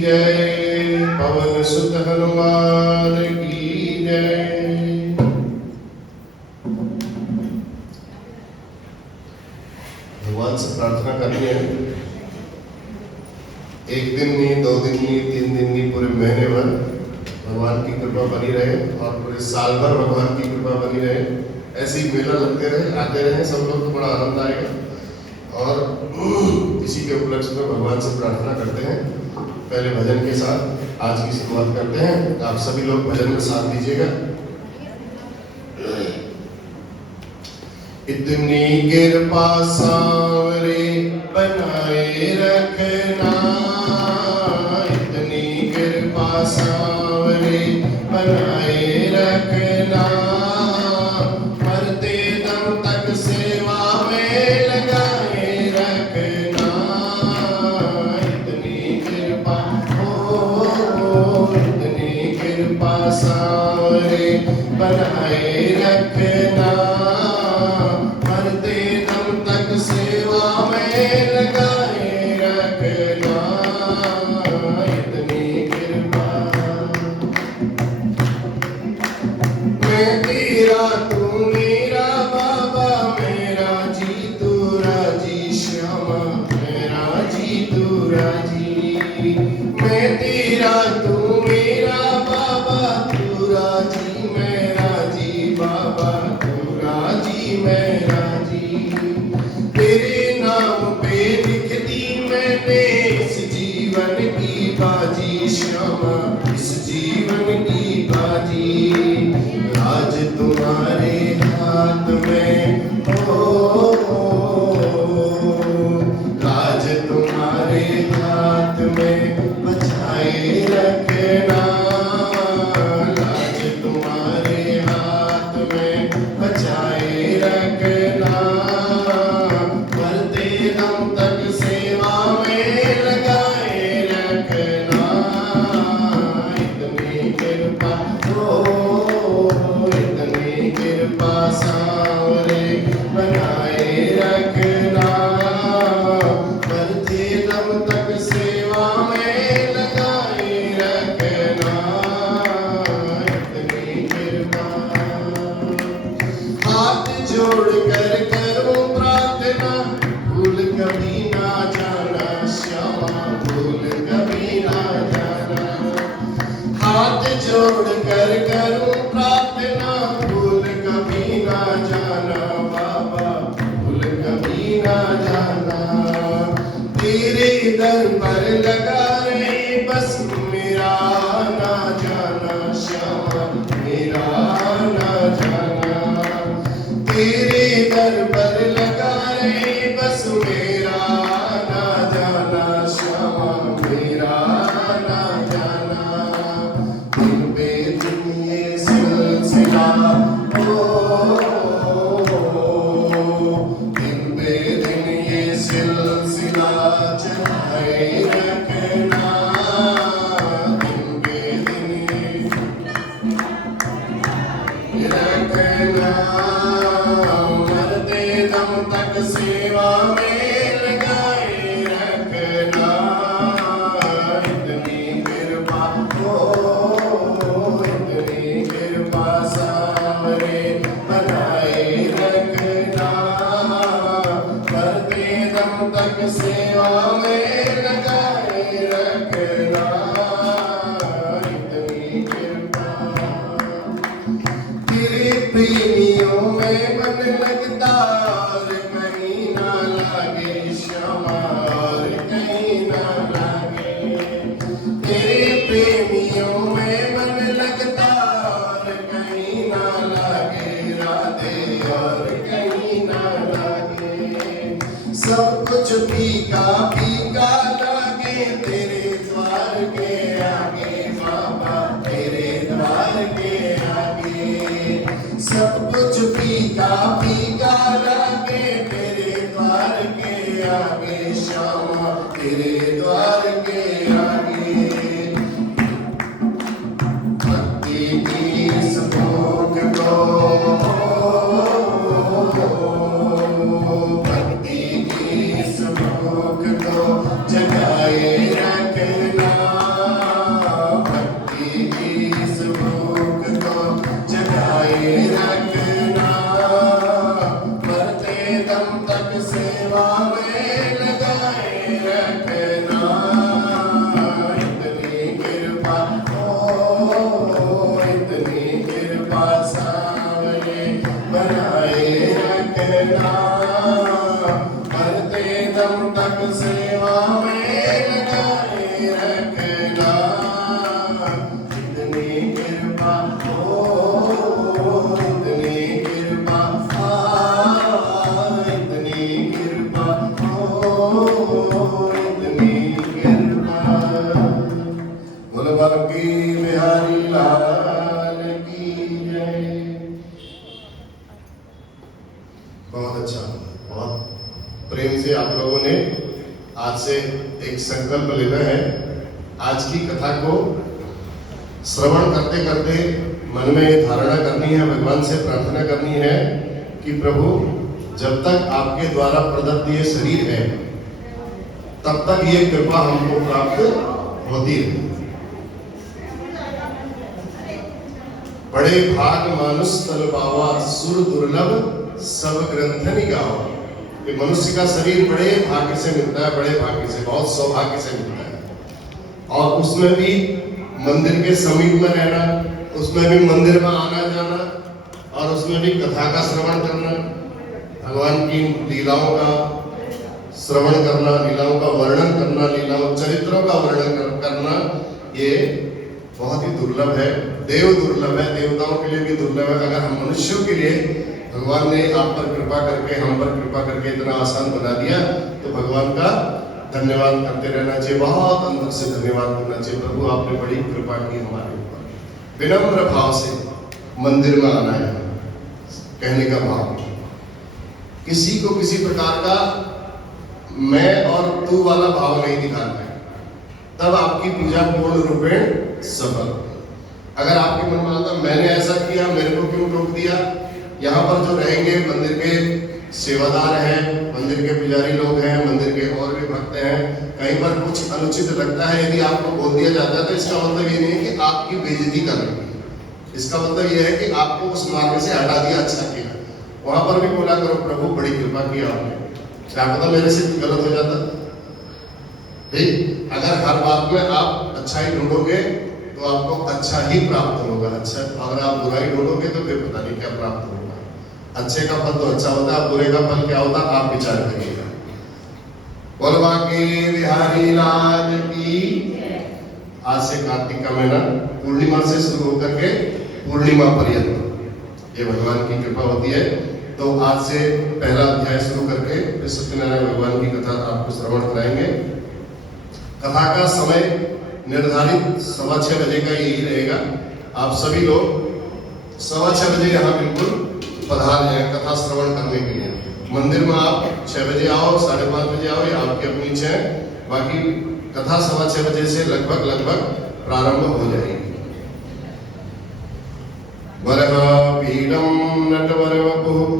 जय, पवन सुत हनुमान की जय। भगवान से प्रार्थना करनी है, एक दिन नहीं, 2 दिन नहीं, 3 दिन नहीं, पूरे महीने भर भगवान की कृपा बनी रहे और पूरे साल भर भगवान की कृपा बनी रहे। ऐसे ही मेला लगते रहे, आते रहे सब लोग, तो बड़ा आनंद आएगा। और इसी के उपलक्ष्य में भगवान से प्रार्थना करते हैं। पहले भजन के साथ आज की शुरुआत करते हैं। आप सभी लोग भजन में साथ दीजिएगा। इतनी कृपा सांवरे बनाए रखना, इतनी कृपा सांवरे बनाए रखना, मरते दम तक सेवा में लगाए रखना। इतनी कृपा हो, इतनी कृपा सांवरे बनाए रखना, मरते दम तक सेवा में लगाए रखना। इतनी कृपा, मैं तेरा तू मेरा बाबा, मेरा जी तू राजी श्यामा, मेरा जी तू राजी। मैं तेरा तू मेरा बाबा, तू राजी मैं राजी बाबा, तू राजी मैं राजी। तेरे नाम पे लिख दी मैंने इस जीवन की बाजी श्यामा, इस जीवन की बाजी। राज तुम्हारे हाथ में हो, राज तुम्हारे हाथ में बचाए रखना, राज तुम्हारे हाथ में बचाए रखना, मरते दम तक सेवा में लगाए रखना। इतनी कृपा हो, इतनी कृपा सांवरे बनाए रखना, मरते दम तक सेवा में लगाए रखना। इतनी कृपा, हाथ जोड़ कर करूं प्रार्थना, भूल कभी ना जाना श्यामा, भूल कभी ना जाना। हाथ जोड़ कर करूं प्रार्थना, भूल कभी ना जाना बाबा, भूल कभी ना जाना। तेरे दर पर लगा रहे बस मेरा ना जाना श्यामा, मेरा ना जाना। तेरे दर पर लगा रहे बस मेरा ना जाना श्यामा, मेरा ना जाना। दिन पे दिन ये सिलसिला हो, दिन पे दिन ये सिलसिला चलाए रखना, दिन पे दिन रखना, मरते दम तक सेवा में लगाए रखना। इतनी कृपा हो, इतनी कृपा सांवरे बनाए रखना, मरते दम तक सेवा में लगाए रखना। इतनी कृपा, तेरे प्रेमियों में मन लगता और कहीं ना लागे श्यामा, और कहीं ना लागे। तेरे प्रेमियों में मन लगता और कहीं ना लागे राधे, और कहीं ना लागे। सब कुछ फीका फीका लागे तेरे द्वार के आगे बाबा, तेरे द्वार के आगे। सब कुछ फीका फीका लागे तेरे द्वार के आगे श्यामा, तेरे द्वार के आगे। भक्ति की इस भोग को, भक्ति की इस भोग को जगाए रखना, बांके बिहारी लाल की जय। बहुत अच्छा, बहुत प्रेम से आप लोगों ने आज से एक संकल्प लेना है। आज की कथा को श्रवण करते करते मन में ये धारणा करनी है, भगवान से प्रार्थना करनी है कि प्रभु जब तक आपके द्वारा प्रदत्त ये शरीर है तब तक ये कृपा हमको प्राप्त होती है। बड़े भाग मानुष तन पावा, सुर दुर्लभ सब ग्रंथनि गावा। ये मनुष्य का शरीर बड़े भाग्य से मिलता है, बड़े भाग्य से, बहुत सौभाग्य से मिलता है। और उसमें भी मंदिर के समीप में रहना, उसमें भी मंदिर में आना जाना, और उसमें भी कथा का श्रवण करना, भगवान की लीलाओं का श्रवण करना, लीलाओं का वर्णन करना, लीलाओं चरित्रों का वर्णन करना, ये बहुत ही दुर्लभ है। देव दुर्लभ है, देवताओं के लिए भी दुर्लभ है। अगर हम मनुष्यों के लिए भगवान ने आप पर कृपा करके, हम पर कृपा करके इतना आसान बना दिया, तो भगवान का धन्यवाद करते रहना चाहिए, बहुत अंदर से धन्यवाद करना चाहिए। प्रभु आपने बड़ी कृपा की हमारे ऊपर। विनम्र भाव से मंदिर में आना है, कहने का भाव, किसी को किसी प्रकार का मैं और तू वाला भाव नहीं दिखाना है, तब आपकी पूजा पूर्ण रूपेण सफल। अगर आपके मन में आता मैंने ऐसा किया, मेरे को क्यों रोक दिया, यहाँ पर जो रहेंगे मंदिर के सेवादार हैं, मंदिर के पुजारी लोग हैं, मंदिर के और भी भक्त हैं, कहीं पर कुछ अनुचित लगता है, यदि आपको बोल दिया जाता है तो इसका मतलब ये नहीं है कि आपकी बेइज्जती कर रही है। इसका मतलब ये है कि आपको उस मार्ग से हटा दिया, अच्छा किया। वहां पर भी बोला करो प्रभु बड़ी कृपा की आपने, क्या पता मेरे से गलत हो जाता। ठीक, अगर हर बात में आप अच्छा ही ढूंढोगे तो आपको अच्छा ही प्राप्त होगा। अच्छा, अगर आप बुराई ढूंढोगे तो फिर पता नहीं क्या प्राप्त होगा। अच्छे का फल तो अच्छा होता है, बुरे का फल क्या होता है आप विचार करिएगा। बोल बांके बिहारी लाल की। आज से कार्तिक का महीना पूर्णिमा से शुरू होकर के पूर्णिमा पर्यंत ये भगवान की कृपा होती है। तो आज से पहला अध्याय शुरू करके सत्यनारायण भगवान की कथा आपको श्रवण कराएंगे। कथा का समय निर्धारित 6:15 बजे का यही रहेगा। आप सभी लोग 6:15 बजे यहाँ बिल्कुल पधार जाए कथा श्रवण करने के लिए। मंदिर में आप 6 बजे आओ, 5:30 बजे आओ, या आपकी अपनी इच्छा है। बाकी कथा 6:15 बजे से लगभग प्रारंभ हो जाएगी। वरहापीडं नटवरवपुः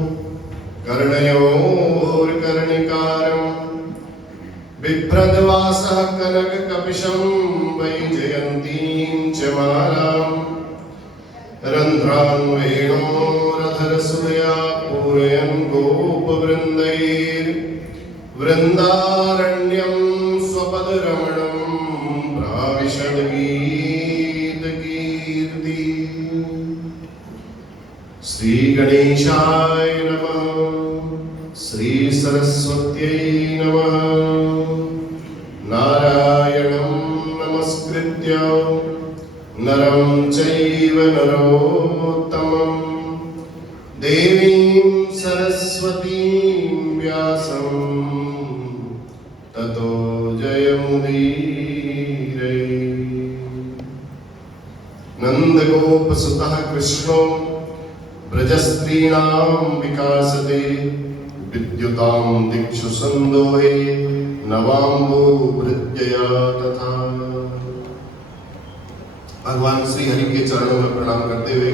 कर्णयोर्कर्णिकारं बिभ्रद्वासः कनककपिशं वैजयन्तीं च मालां रन्ध्रान् वेणोरधरसुरया पूरयन् गोपवृन्दैर्वृन्दारण्यं स्वपदरमणं प्राविशद्गीतकीर्ति। श्री गणेशाय नमः, श्री सरस्वत्यै नमः। नारायणं नमस्कृत्य नरं चैव नरोत्तमं देवीं सरस्वतीं व्यासं ततो जयमुदीरये। नन्दगोपसुतः कृष्णो ब्रजस्त्रीणां विकासते विद्युतां दिक्षु सन्दोहे नवाम्बोवृत्यया तथा। भगवान श्री हरि के चरणों में प्रणाम करते हुए,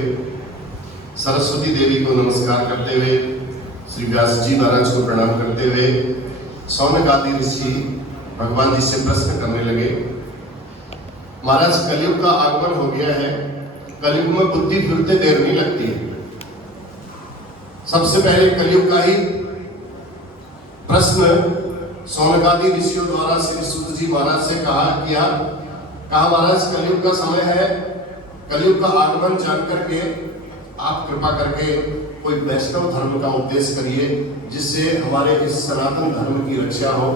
सरस्वती देवी को नमस्कार करते हुए, श्री व्यास जी महाराज को प्रणाम करते हुए सौनक आदि ऋषि भगवान जी से प्रश्न करने लगे। महाराज कलयुग का आगमन हो गया है, कलयुग में बुद्धि फिरते देर नहीं लगती है। सबसे पहले कलयुग का ही प्रश्न सौनकादि ऋषियों द्वारा श्री सूत जी महाराज से कहा महाराज कलयुग का समय है, कलयुग का आगमन जान करके आप कृपा करके कोई वैष्णव धर्म का उपदेश करिए जिससे हमारे इस सनातन धर्म की रक्षा हो।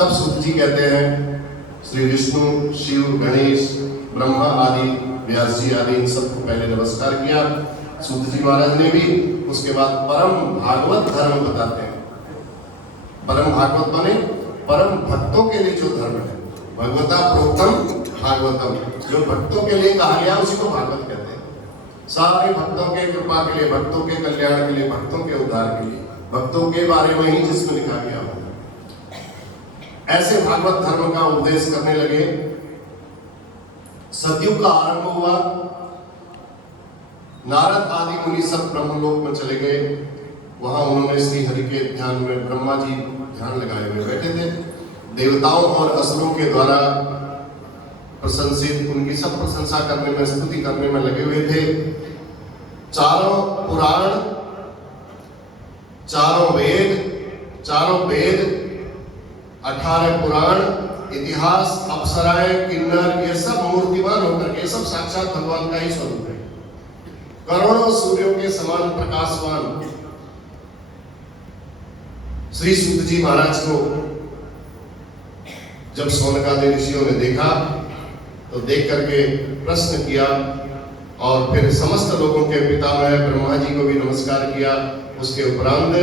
तब सूत जी कहते हैं, श्री विष्णु, शिव, गणेश, ब्रह्मा आदि, व्यास जी आदि इन सबको पहले नमस्कार किया। सूत जी महाराज ने भी उसके बाद परम भागवत धर्म बताते हैं। परम भागवत माने परम भक्तों के लिए जो धर्म है, भगवता प्रोक्तम भागवतम, जो भक्तों के लिए कहा गया उसी को भागवत कहते हैं। सारे भक्तों के कृपा के लिए, भक्तों के कल्याण के लिए, भक्तों के उद्धार के लिए, भक्तों के बारे में ही जिसमें लिखा गया हो, ऐसे भागवत धर्म का उपदेश करने लगे। सतयुग का आरंभ हुआ, नारद आदि मुनि सब ब्रह्मलोक में चले गए। वहां उन्होंने श्री हरि के ध्यान में, ब्रह्मा जी ध्यान लगाए हुए बैठे थे, देवताओं और असुरों के द्वारा प्रशंसित, उनकी सब प्रशंसा करने में, स्तुति करने में लगे हुए थे। चारों पुराण, चारों वेद, 18 पुराण, इतिहास, अप्सराएं, किन्नर, ये सब मूर्तिमान होकर के, सब साक्षात भगवान का ही स्वरूप है। करोड़ों सूर्यों के समान प्रकाशवान श्री सूत जी महाराज को जब शौनकादि ऋषियों ने देखा तो देख करके प्रश्न किया और फिर समस्त लोगों के पितामह ब्रह्मा जी को भी नमस्कार किया। उसके उपरांत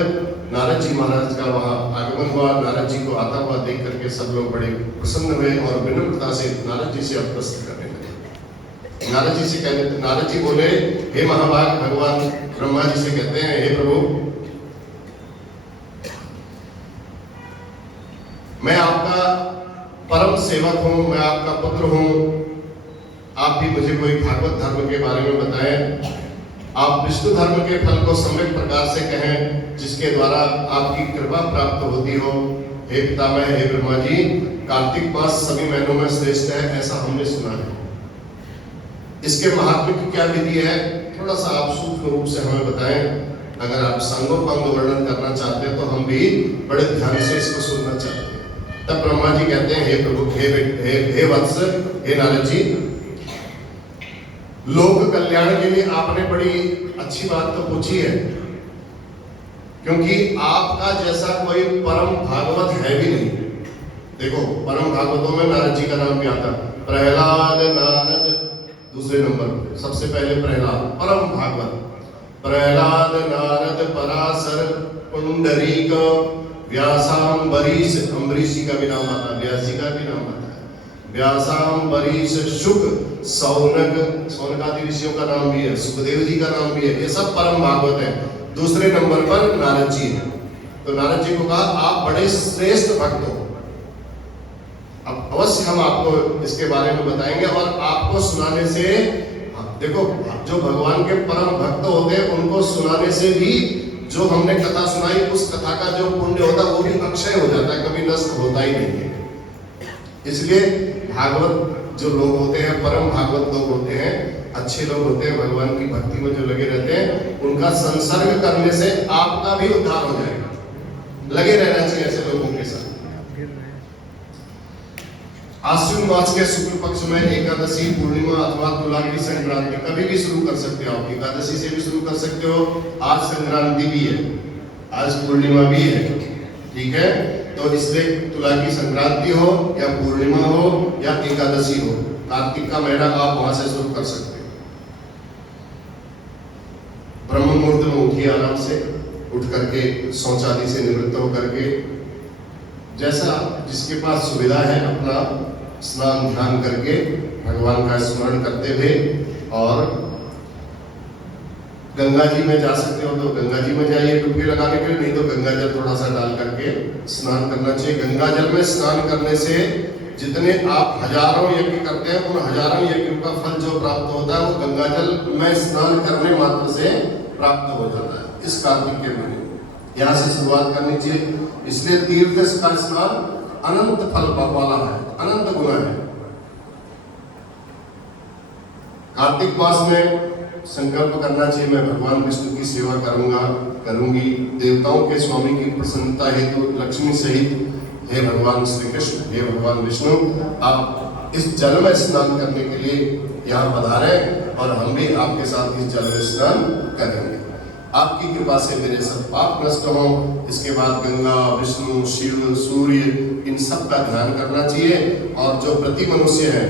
नारद जी महाराज का वहां आगमन हुआ। नारद जी को आता हुआ देख करके सब लोग बड़े प्रसन्न हुए और विनम्रता से नारद जी से अब प्रश्न करने लगे। नारद जी बोले, हे महाभाग, भगवान ब्रह्मा जी से कहते हैं, हे प्रभु, मैं आपका परम सेवक हूं, मैं आपका पुत्र हूं, आप भी मुझे कोई भागवत धर्म के बारे में बताएं। आप विष्णु धर्म के फल को सम्यक प्रकार से कहें जिसके द्वारा आपकी कृपा प्राप्त होती हो। हे पितामह, हे ब्रह्मा जी, कार्तिक मास सभी महीनों में श्रेष्ठ है, ऐसा हमने सुना है। इसके महात्म्य की क्या विधि है, थोड़ा सा आप सूक्ष्म रूप से हमें बताएं। अगर आप सांगोपांग वर्णन करना चाहते हैं तो हम भी बड़े ध्यान से इसको सुनना चाहते हैं। तब ब्रह्मा जी कहते हैं, हे प्रभु, हे वत्स, हे नारद जी, लोक कल्याण के लिए आपने बड़ी अच्छी बात तो पूछी है, क्योंकि आपका जैसा कोई परम भागवत है भी नहीं। देखो, परम भागवतों में नारद जी का नाम भी आता, प्रहलाद, नारद दूसरे नंबर, सबसे पहले प्रहलाद, परम भागवत, प्रहलाद, नारद, पराशर, पुंडरीक, व्यासांबरीश, अम्बरीश जी का भी नाम आता है, व्यास जी का भी नाम आता है, व्यासांबरीश, शुक, सौनक, सौनकादि ऋषियों का नाम भी है, सुखदेव जी का नाम भी है। ये सब परम भागवत है। दूसरे नंबर पर नारद जी है। तो नारद जी को कहा, आप बड़े श्रेष्ठ भक्त हो। अब अवश्य हम आपको इसके बारे में बताएंगे और आपको सुनाने से, देखो, जो भगवान के परम भक्त होते हैं उनको सुनाने से भी जो हमने कथा सुनाई, उस कथा का जो पुण्य होता है वो भी अक्षय हो जाता है, कभी नष्ट होता ही नहीं है। इसलिए भागवत जो लोग होते हैं, परम भागवत लोग होते हैं, अच्छे लोग होते हैं, भगवान की भक्ति में जो लगे रहते हैं, उनका संसर्ग करने से आपका भी उद्धार हो जाएगा। लगे रहना चाहिए ऐसे लोगों के साथ। आश्विन मास के शुक्ल पक्ष में एकादशी, पूर्णिमा अथवा तुला की संक्रांति कभी भी शुरू कर सकते हो। आप एकादशी से भी शुरू कर सकते हो, आज संक्रांति भी है, आज पूर्णिमा भी है, ठीक है। तो इसलिए तुला की संक्रांति हो या पूर्णिमा हो या एकादशी हो, कार्तिक का महीना आप वहां से शुरू कर सकते हो। ब्रह्म मुहूर्त में उठिए, आराम से उठ करके शौच आदि से निवृत्त होकर के, जैसा जिसके पास सुविधा है, अपना स्नान ध्यान करके भगवान का स्मरण करते हुए, और गंगा जी में जा सकते हो तो गंगा जी में जाइए डुबकी लगाने के लिए, नहीं तो गंगा जल थोड़ा सा डाल करके स्नान करना चाहिए। गंगा जल में स्नान करने से जितने आप हजारों यज्ञ करते हैं, उन हजारों यज्ञों का फल जो प्राप्त होता है वो गंगा जल में स्नान करने मात्र से प्राप्त हो जाता है। इस कार्तिक के महीने यहाँ से शुरुआत करनी चाहिए। इसलिए तीर्थ का स्नान अनंत फल वाला है, अनंत गुना है। कार्तिक मास में संकल्प करना चाहिए, मैं भगवान विष्णु की सेवा करूंगी। देवताओं के स्वामी की प्रसन्नता हेतु लक्ष्मी सहित हे भगवान श्री कृष्ण, हे भगवान विष्णु, आप इस जल में स्नान करने के लिए यहाँ पधारे और हम भी आपके साथ इस जल में स्नान करेंगे। आपकी कृपा से मेरे सब पाप नष्ट हो। इसके बाद गंगा, विष्णु, शिव, सूर्य, इन सब का ध्यान करना चाहिए। और जो प्रति मनुष्य है,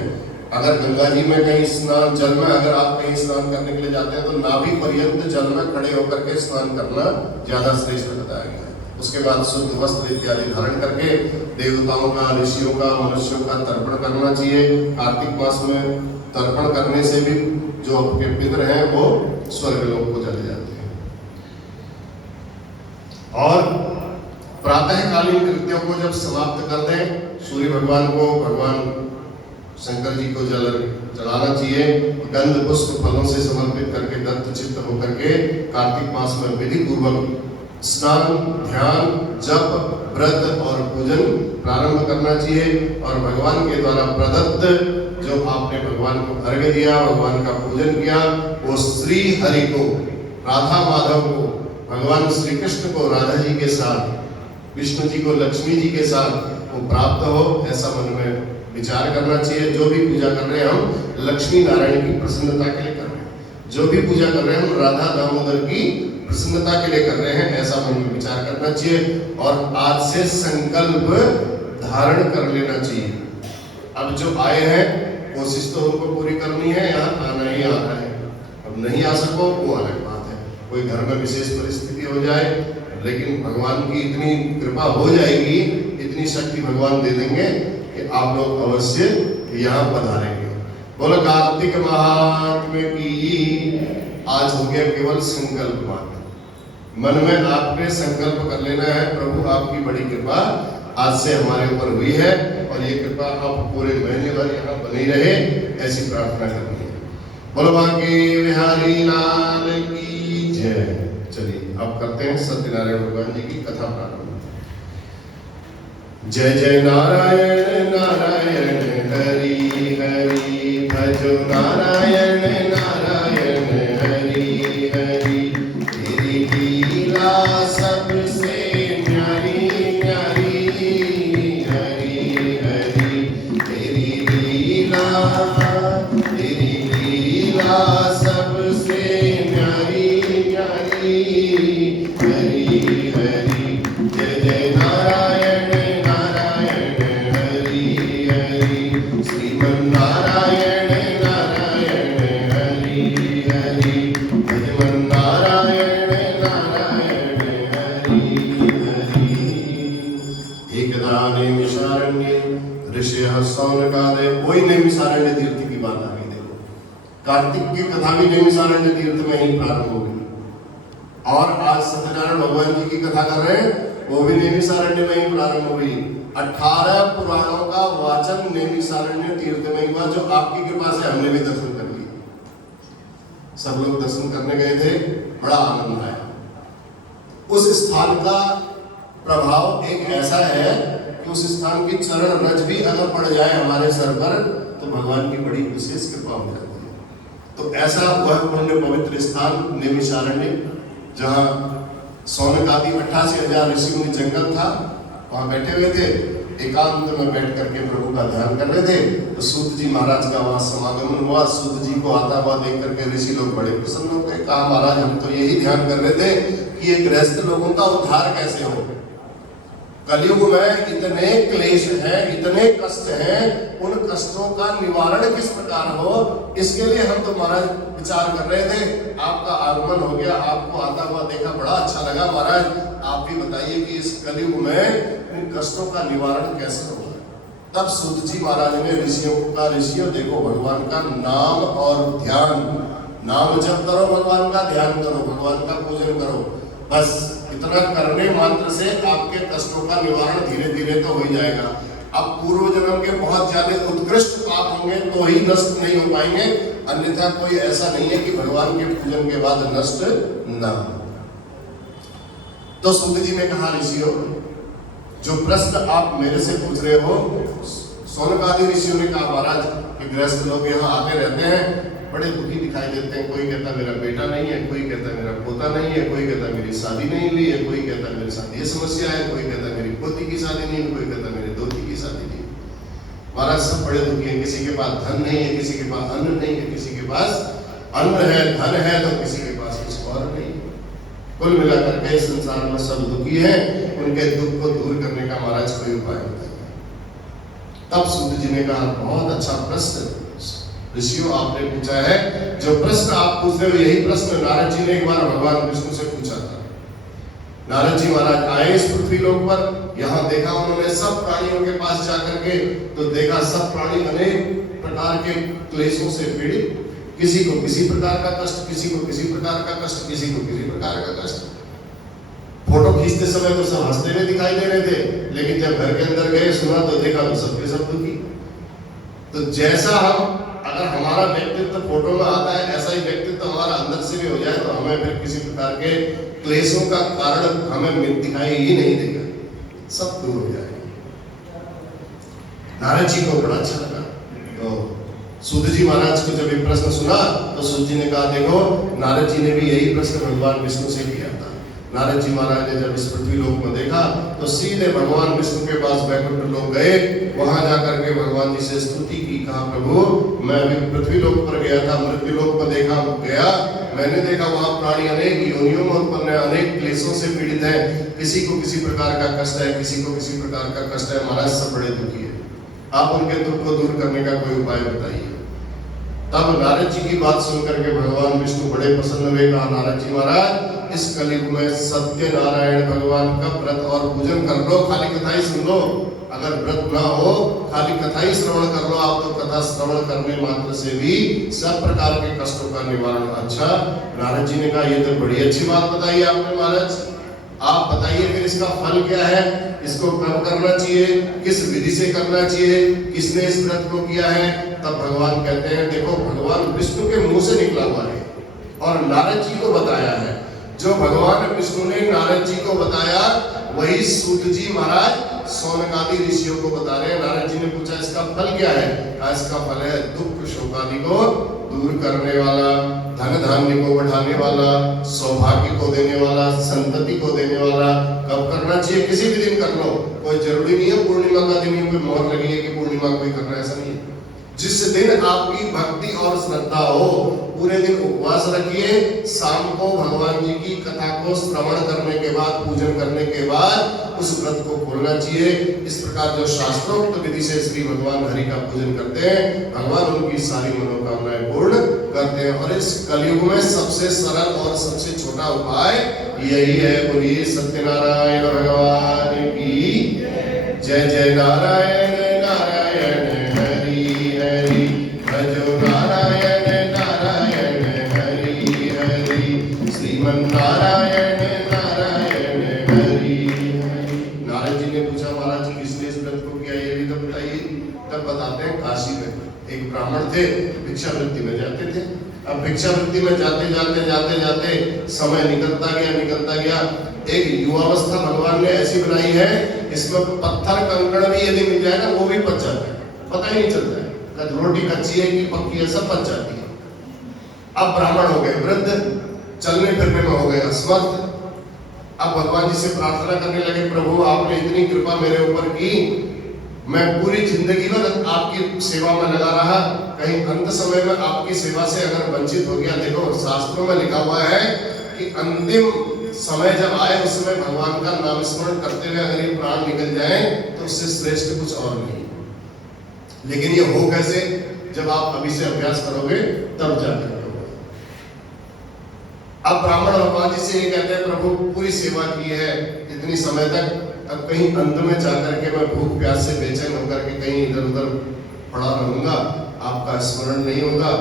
अगर गंगा जी में कहीं स्नान, जल में अगर आप कहीं स्नान करने के लिए जाते हैं तो नाभि पर्यंत जल में खड़े होकर के स्नान करना ज्यादा श्रेष्ठ बताया गया है। उसके बाद शुद्ध वस्त्र इत्यादि धारण करके देवताओं का, ऋषियों का, मनुष्यों का तर्पण करना चाहिए। कार्तिक मास में तर्पण करने से भी जो आपके पितर हैं वो स्वर्गलोक को चले जाते हैं। और प्रातःकालीन कृत्यों को जब समाप्त कर दें, सूर्य भगवान को, भगवान शंकर जी को जल चढ़ाना चाहिए। गंध पुष्प फलों से समर्पित करके दत्त चित्त होकर के कार्तिक मास में विधि पूर्वक स्नान, ध्यान, जप, व्रत और पूजन प्रारंभ करना चाहिए। और भगवान के द्वारा प्रदत्त जो आपने भगवान को अर्घ्य दिया, भगवान का पूजन किया, वो श्री हरि को, राधा माधव को, भगवान श्री कृष्ण को राधा जी के साथ, विष्णु जी को लक्ष्मी जी के साथ वो प्राप्त हो, ऐसा मन में विचार करना चाहिए। जो भी पूजा कर रहे हैं हम लक्ष्मी नारायण की प्रसन्नता के लिए कर रहे हैं, जो भी पूजा कर रहे हैं हम राधा दामोदर की प्रसन्नता के लिए कर रहे हैं, ऐसा मन में विचार करना चाहिए। और आज से संकल्प धारण कर लेना चाहिए। अब जो आए हैं कोशिश तो उनको पूरी करनी है, यहाँ आना ही आना है। अब नहीं आ सको वो अलग बात है, कोई घर में विशेष परिस्थिति हो जाए, लेकिन भगवान की इतनी कृपा हो जाएगी, इतनी शक्ति भगवान दे देंगे कि आप लोग अवश्य यहाँ पधारेंगे। बोलो कार्तिक महात्म्य की। आज हो गया केवल संकल्प मात्र। मन में आपने संकल्प कर लेना है, प्रभु आपकी बड़ी कृपा आज से हमारे ऊपर हुई है और ये कृपा आप पूरे महीने भर यहाँ बनी रहे, ऐसी प्रार्थना करनी है। बोलो बांके बिहारी लाल की जय। चलिए अब करते हैं सत्यनारायण भगवान जी की कथा प्रारंभ। जय जय नारायण नारायण हरि हरि, भजो नारायण नारायण हरि हरि। तेरी लीला सबसे न्यारी न्यारी, हरि हरि। तेरी लीला सबसे न्यारी न्यारी, हरि हरि। जय जय नारायण नारायण हरि हरि, श्रीमन्नारायण नारायण हरि हरि, भजमन नारायण नारायण हरि हरि। एकदा नैमिषारण्ये ऋषयः सौनकादयः। कोई नैमिषारण्य तीर्थ की बात आ गई। देखो कार्तिक की कथा भी नैमिषारण्य तीर्थ में ही प्रारंभ होगी, और आज सत्यनारायण भगवान जी की कथा कर रहे हैं, वो भी नैमिषारण्य में ही प्रारंभ हुई। 18 पुराणों का वाचन नैमिषारण्य तीर्थ में हुआ, जो आपकी कृपा से हमने भी दर्शन कर लिया। सब लोग दर्शन करने गए थे, बड़ा आनंद आया। उस स्थान का प्रभाव एक ऐसा है कि उस स्थान की चरण रज भी अगर पड़ जाए हमारे सर पर, तो भगवान की बड़ी विशेष कृपा हो जाती है। तो ऐसा वह पुण्य पवित्र स्थान नैमिषारण्य, जहाँ सौनक आदि 88,000 ऋषि मुनि जंगल था, वहां बैठे हुए थे, एकांत में बैठ करके प्रभु का ध्यान कर रहे थे। तो सूत जी महाराज का वहां समागमन हुआ। सूत जी को आता हुआ देख करके ऋषि लोग बड़े प्रसन्न हो गए। कहा महाराज हम तो यही ध्यान कर रहे थे कि ये गृहस्थ लोगों का उद्धार कैसे हो। कलयुग में इतने क्लेश हैं, इतने कष्ट हैं, उन कष्टों का निवारण किस प्रकार हो, इसके लिए हम तो महाराज विचार कर रहे थे। आपका आगमन हो गया, आपको आता हुआ देखा, बड़ा अच्छा लगा। महाराज आप भी बताइए कि इस कलयुग में इन कष्टों का निवारण कैसे होगा। तब सूत जी महाराज ने ऋषियों देखो भगवान का नाम और ध्यान, नाम जप करो, भगवान का ध्यान करो, भगवान का पूजन करो, बस इतना करने मात्र से आपके कष्टों का निवारण धीरे धीरे तो हो ही जाएगा। अब पूर्व जन्म के बहुत ज्यादा उत्कृष्ट पाप होंगे तो ही नष्ट नहीं हो पाएंगे, अन्यथा कोई ऐसा नहीं है कि भगवान के पूजन के बाद नष्ट न हो। तो सूत जी ने कहा ऋषियों, जो प्रश्न आप मेरे से पूछ रहे हो, सौनक आदि ऋषियों ने कहा महाराज कि गृहस्थ लोग यहाँ आते रहते हैं, बड़े दुखी दिखाई देते हैं। कोई कहता मेरा बेटा नहीं है, कोई कहता मेरा पोता नहीं है, कोई कहता मेरी शादी नहीं हुई है, कोई कहता मेरे साथ ये समस्या है, कोई कहता मेरी पोती की शादी नहीं, कोई कहता मेरी दोती की शादी नहीं। महाराज सब बड़े दुखी हैं। किसी के पास धन नहीं है, किसी के पास अन्न नहीं है, किसी के पास अन्न है, धन है, तो किसी के पास कुछ और नहीं। कुल मिलाकर के संसार में सब दुखी है। उनके दुख को दूर करने का महाराज कोई उपाय बताइए। तब सूत जी ने कहा बहुत अच्छा प्रश्न ऋषियों आपने पूछा है। जो प्रश्न आप पूछ रहे हो, यही प्रश्न नारद जी ने एक बार भगवान विष्णु से पूछा था। नारद जी महाराज आए इस पृथ्वी लोक पर, यहाँ देखा उन्होंने सब प्राणियों के पास जाकर के, तो देखा सब प्राणी अनेक प्रकार के क्लेशों से पीड़ित, किसी को किसी प्रकार का कष्ट, किसी को किसी प्रकार का कष्ट, किसी को किसी प्रकार का कष्ट। फोटो खींचते समय तो सब हंसते हुए दिखाई दे रहे थे, लेकिन जब घर के अंदर गए सुना तो देखा तो सबके सब दुखी। तो जैसा हम, अगर हमारा व्यक्तित्व फोटो में आता है, ऐसा ही व्यक्तित्व हमारा अंदर से भी हो जाए तो हमें फिर किसी प्रकार के क्लेशों का कारण हमें दिखाई ही नहीं देगा, सब दूर हो जाएगा। नारद जी को बड़ा अच्छा लगा। तो सूत जी महाराज को जब ये प्रश्न सुना तो सूत जी ने कहा, देखो नारद जी ने भी यही प्रश्न भगवान विष्णु से किया था। नारद जी महाराज ने जब इस पृथ्वी लोक में देखा तो सीधे भगवान विष्णु के पास बैकुंठ लोक गए, वहां जाकर के भगवान जी से स्तुति की, कहा प्रभु मैं अभी पृथ्वी लोक पर गया था, मृत्यु लोक में देखा गया, मैंने देखा वहां प्राणी अनेक योनियों में उत्पन्न है, अनेक क्लेशों से पीड़ित है, किसी को किसी प्रकार का कष्ट है, किसी को किसी प्रकार का कष्ट है, महाराज सब बड़े दुखी है, आप उनके दुख को दूर करने का कोई उपाय बताइए। तब नारद जी की बात सुनकर के भगवान विष्णु बड़े प्रसन्न हुए, कहा नारद जी महाराज इस कलयुग में सत्य नारायण भगवान का व्रत और पूजन कर लो, खाली कथा ही सुन लो, अगर व्रत ना हो खाली कथा ही श्रवण कर लो, आप तो कथा श्रवण करने मात्र से भी सब प्रकार के कष्टों का निवारण। अच्छा, नारद जी ने कहा ये तो बड़ी अच्छी बात बताई आपने महाराज, आप बताइए फिर इसका फल क्या है, इसको कब करना चाहिए, किस विधि से करना चाहिए, किसने इस व्रत को किया है। तब भगवान कहते हैं, देखो भगवान विष्णु के मुंह से निकला हुआ है और नारद जी को बताया है, जो भगवान विष्णु ने नारद जी को बताया वही सूत जी महाराज सौनकादि ऋषियों को बता रहे हैं। नारद जी ने पूछा इसका फल क्या है, कहा इसका फल है दुख शोकादि को दूर करने वाला, धन धान्य को बढ़ाने वाला, सौभाग्य को देने वाला, संतति को देने वाला। कब करना चाहिए, किसी भी दिन कर लो, कोई जरूरी नहीं है पूर्णिमा का दिन ही मोहर लगी है कि पूर्णिमा को ही करना, ऐसा नहीं है। जिस दिन आपकी भक्ति और श्रद्धा हो पूरे दिन उपवास रखिए, शाम को भगवान जी की कथा को श्रवण करने के बाद, पूजन करने के बाद उस व्रत को खोलना चाहिए। इस प्रकार जो शास्त्रोक्त विधि से श्री भगवान हरि का पूजन करते हैं, भगवान उनकी सारी मनोकामनाएं पूर्ण करते हैं। और इस कलयुग में सबसे सरल और सबसे छोटा उपाय यही है। बोलिए सत्यनारायण भगवान की जय। जय नारायण नारायण हरि हरि, भजो नारायण नारायण हरि हरि, श्रीमन नारायण नारायण हरि हरि। नारद जी ने पूछा महाराज किसने इस व्रत को किया, ये भी तो बताइए। तब बताते हैं काशी में एक ब्राह्मण थे, भिक्षावृत्ति में जाते थे। अब भिक्षावृत्ति में जाते जाते जाते जाते समय निकलता गया। एक युवावस्था भगवान ने ऐसी बनाई है, इसमें पत्थर कंकड़ भी यदि मिल जाए ना वो भी पच जाता है, पता ही नहीं चलता है, रोटी कच्ची है कि पक्की है, सब पच जाती है। अब ब्राह्मण हो गए वृद्ध, चलने फिरने में हो गए असमर्थ। अब भगवान जी से प्रार्थना करने लगे, प्रभु आपने इतनी कृपा मेरे ऊपर की, मैं पूरी जिंदगी भर आपकी सेवा में लगा रहा, कहीं अंत समय में आपकी सेवा से अगर वंचित हो गया। देखो शास्त्रों में लिखा हुआ है कि अंतिम समय जब आए उस समय भगवान का नाम स्मरण करते हुए अगर ये प्राण निकल जाए तो उससे श्रेष्ठ कुछ और नहीं। लेकिन ये हो कैसे, जब आप अभी से अभ्यास करोगे तब जाकर करोगे। अब ब्राह्मण भगवान जी से ये कहते हैं, प्रभु पूरी सेवा की है इतनी समय तक, अब कहीं अंत में जाकर के मैं भूख प्यास से बेचैन होकर के कहीं इधर उधर पड़ा रहूंगा, आपका स्मरण नहीं होगा,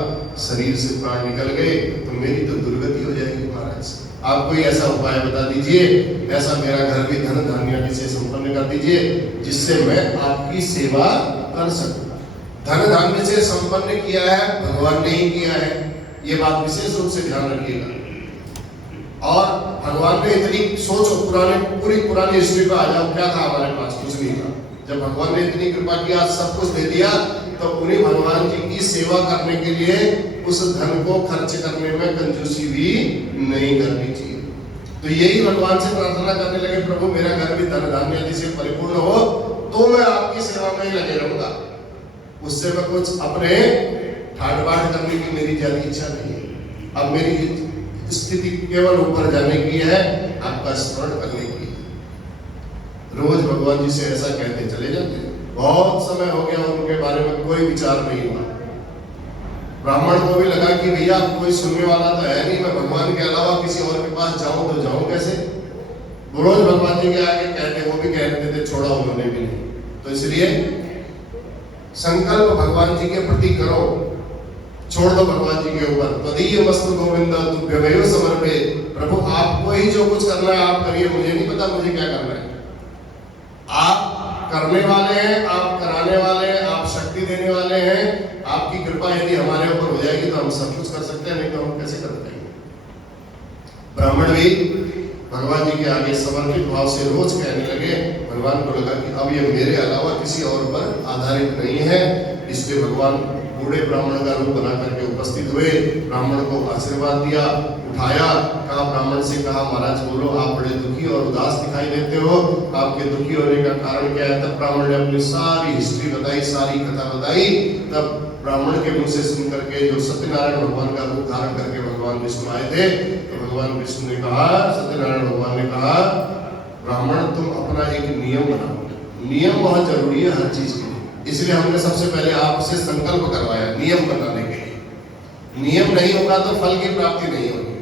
शरीर से प्राण निकल गए तो मेरी तो दुर्गति हो जाएगी। महाराज आप कोई ऐसा उपाय बता दीजिए, ऐसा मेरा घर भी धन धान्य से संपन्न कर दीजिए जिससे मैं आपकी सेवा कर सकूं। धन धान्य से संपन्न किया है भगवान ने ही किया है, ये बात विशेष रूप से ध्यान रखिएगा। और भगवान ने इतनी सोचो, पूरी पुरानी हिस्ट्री पे आ जाओ, क्या था हमारे पास, कुछ नहीं था। जब भगवान ने इतनी कृपा की, आज सब कुछ दे दिया, तो उन्हीं भगवान जी की सेवा करने के लिए उस धन को खर्च करने में कंजूसी भी नहीं करनी चाहिए। तो यही भगवान से प्रार्थना करने लगे, प्रभु मेरा घर भी धन धान्य आदि से परिपूर्ण हो तो मैं आपकी सेवा में ही लगे रहूंगा, उससे मैं कुछ अपने ठाट बाट करने की मेरी ज्यादा इच्छा नहीं है। अब मेरी स्थिति केवल ऊपर जाने की है, आपका स्मरण करने की। रोज भगवान जी से ऐसा कहते चले जाते। बहुत समय हो गया उनके बारे में कोई विचार नहीं हुआ। ब्राह्मण को भी लगा कि भैया कोई सुनने वाला तो है नहीं, मैं भगवान के अलावा किसी और के पास जाऊं तो जाऊं कैसे। वो रोज भगवान जी के आगे कहते, वो भी कह रहे थे, छोड़ा उन्होंने भी नहीं। तो इसलिए संकल्प भगवान जी के प्रति करो, छोड़ दो भगवान जी के ऊपर। तदीय वस्तु गोविंद तुभ्यमेव समर्पे, प्रभु आपको ही जो कुछ करना है आप करिए, मुझे नहीं पता मुझे क्या करना है। आप करने वाले हैं, आप कराने वाले हैं, आप शक्ति देने वाले हैं। आपकी कृपा यदि हमारे ऊपर हो जाएगी तो हम सब कुछ कर सकते हैं, नहीं तो हम कैसे कर पाएंगे। ब्राह्मण भी भगवान जी के आगे समर्पित भाव से रोज कहने लगे। भगवान को लगा कि अब ये मेरे अलावा किसी और पर आधारित नहीं है, इसलिए भगवान बूढ़े ब्राह्मण का रूप बना करके उपस्थित हुए, ब्राह्मण को आशीर्वाद दिया, उठाया, कहा, ब्राह्मण से कहा, महाराज बोलो, आप बड़े दुखी और उदास दिखाई देते हो, आपके दुखी होने का कारण क्या है। तब ब्राह्मण ने अपनी सारी हिस्ट्री बताई, सारी कथा बताई। तब ब्राह्मण के मुंह से सुन करके, जो सत्यनारायण भगवान का रूप धारण करके भगवान विष्णु आए थे, तो भगवान विष्णु ने कहा, सत्यनारायण भगवान ने कहा, ब्राह्मण तुम अपना एक नियम बनाओ। नियम बहुत जरूरी है हर चीज के लिए, इसलिए हमने सबसे पहले आपसे संकल्प करवाया नियम बनाने के लिए। नियम नहीं होगा तो फल की प्राप्ति नहीं होगी,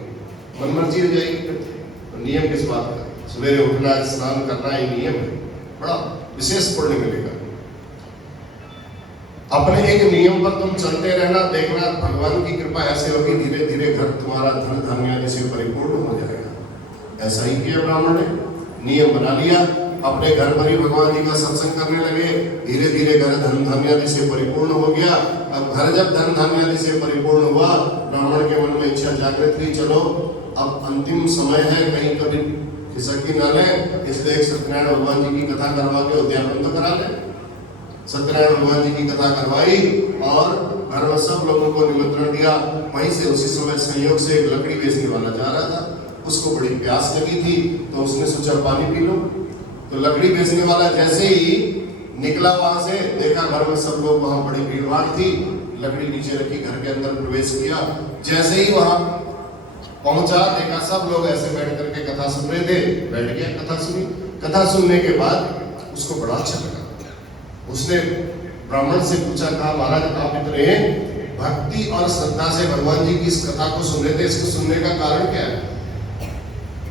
मनमर्जी हो जाएगी। तो नियम किस बात का? सवेरे उठना, स्नान करना, ये नियम है, बड़ा विशेष पुण्य मिलेगा। अपने एक नियम पर तुम चलते रहना, देखना भगवान की कृपा ऐसे होगी, धीरे धीरे घर तुम्हारा धन धान्य आदि से परिपूर्ण हो जाएगा। ऐसा ही किया ब्राह्मण ने, नियम बना लिया, अपने घर पर ही भगवान जी का सत्संग करने लगे। धीरे धीरे घर धन धान्य आदि से परिपूर्ण हो गया। अब घर जब धन धान्य आदि से परिपूर्ण हुआ, ब्राह्मण के मन में इच्छा जागृत हुई, चलो अब अंतिम समय है, कहीं कभी खिसकी ना ले, इसलिए एक सत्यनारायण भगवान जी की कथा करवा के उद्यापन तो करा ले। सत्यनारायण भगवान जी की कथा करवाई और घर में सब लोगों को निमंत्रण दिया। वहीं से उसी समय संयोग से एक लकड़ी बेचने वाला जा रहा था, उसको बड़ी प्यास लगी थी, तो उसने सोचा पानी पी लो। तो लकड़ी बेचने वाला जैसे ही निकला वहां से, देखा घर में सब लोग, वहां बड़ी भीड़ भाड़ थी, लकड़ी नीचे रखी, घर के अंदर प्रवेश किया। जैसे ही वहां पहुंचा, देखा सब लोग ऐसे बैठ करके कथा सुन रहे थे, बैठ गया, कथा सुनी। कथा सुनने के बाद उसको बड़ा अच्छा लगा। उसने ब्राह्मण से पूछा, कहा, महाराज आप इतने भक्ति और श्रद्धा से भगवान जी की इस कथा को सुन रहे थे, इसको सुनने का कारण क्या है?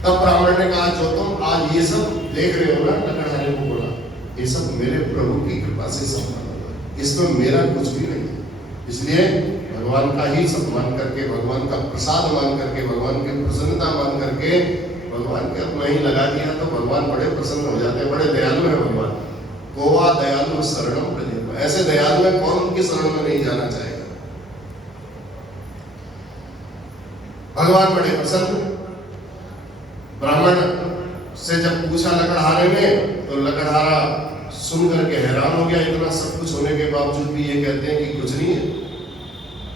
तब ब्राह्मण ने कहा, जो तुम आज ये सब देख रहे हो ना, लकड़हारे को बोला, ये सब मेरे प्रभु की कृपा से संपन्न हुआ, इसमें मेरा कुछ भी नहीं है। इसलिए भगवान का ही सम्मान करके, भगवान का प्रसाद मान करके, भगवान की प्रसन्नता मान करके भगवान के अपना ही लगा दिया, तो भगवान बड़े प्रसन्न हो जाते हैं, बड़े दयालु है भगवान। गोवा दयालु शरणम प्रजेम, ऐसे दयालु है, कौन उनकी शरण में नहीं जाना चाहेगा। भगवान बड़े प्रसन्न। ब्राह्मण से जब पूछा लकड़हारे ने, तो लकड़हारा सुन करके हैरान हो गया, इतना सब कुछ होने के बावजूद भी ये कहते हैं कि कुछ नहीं है।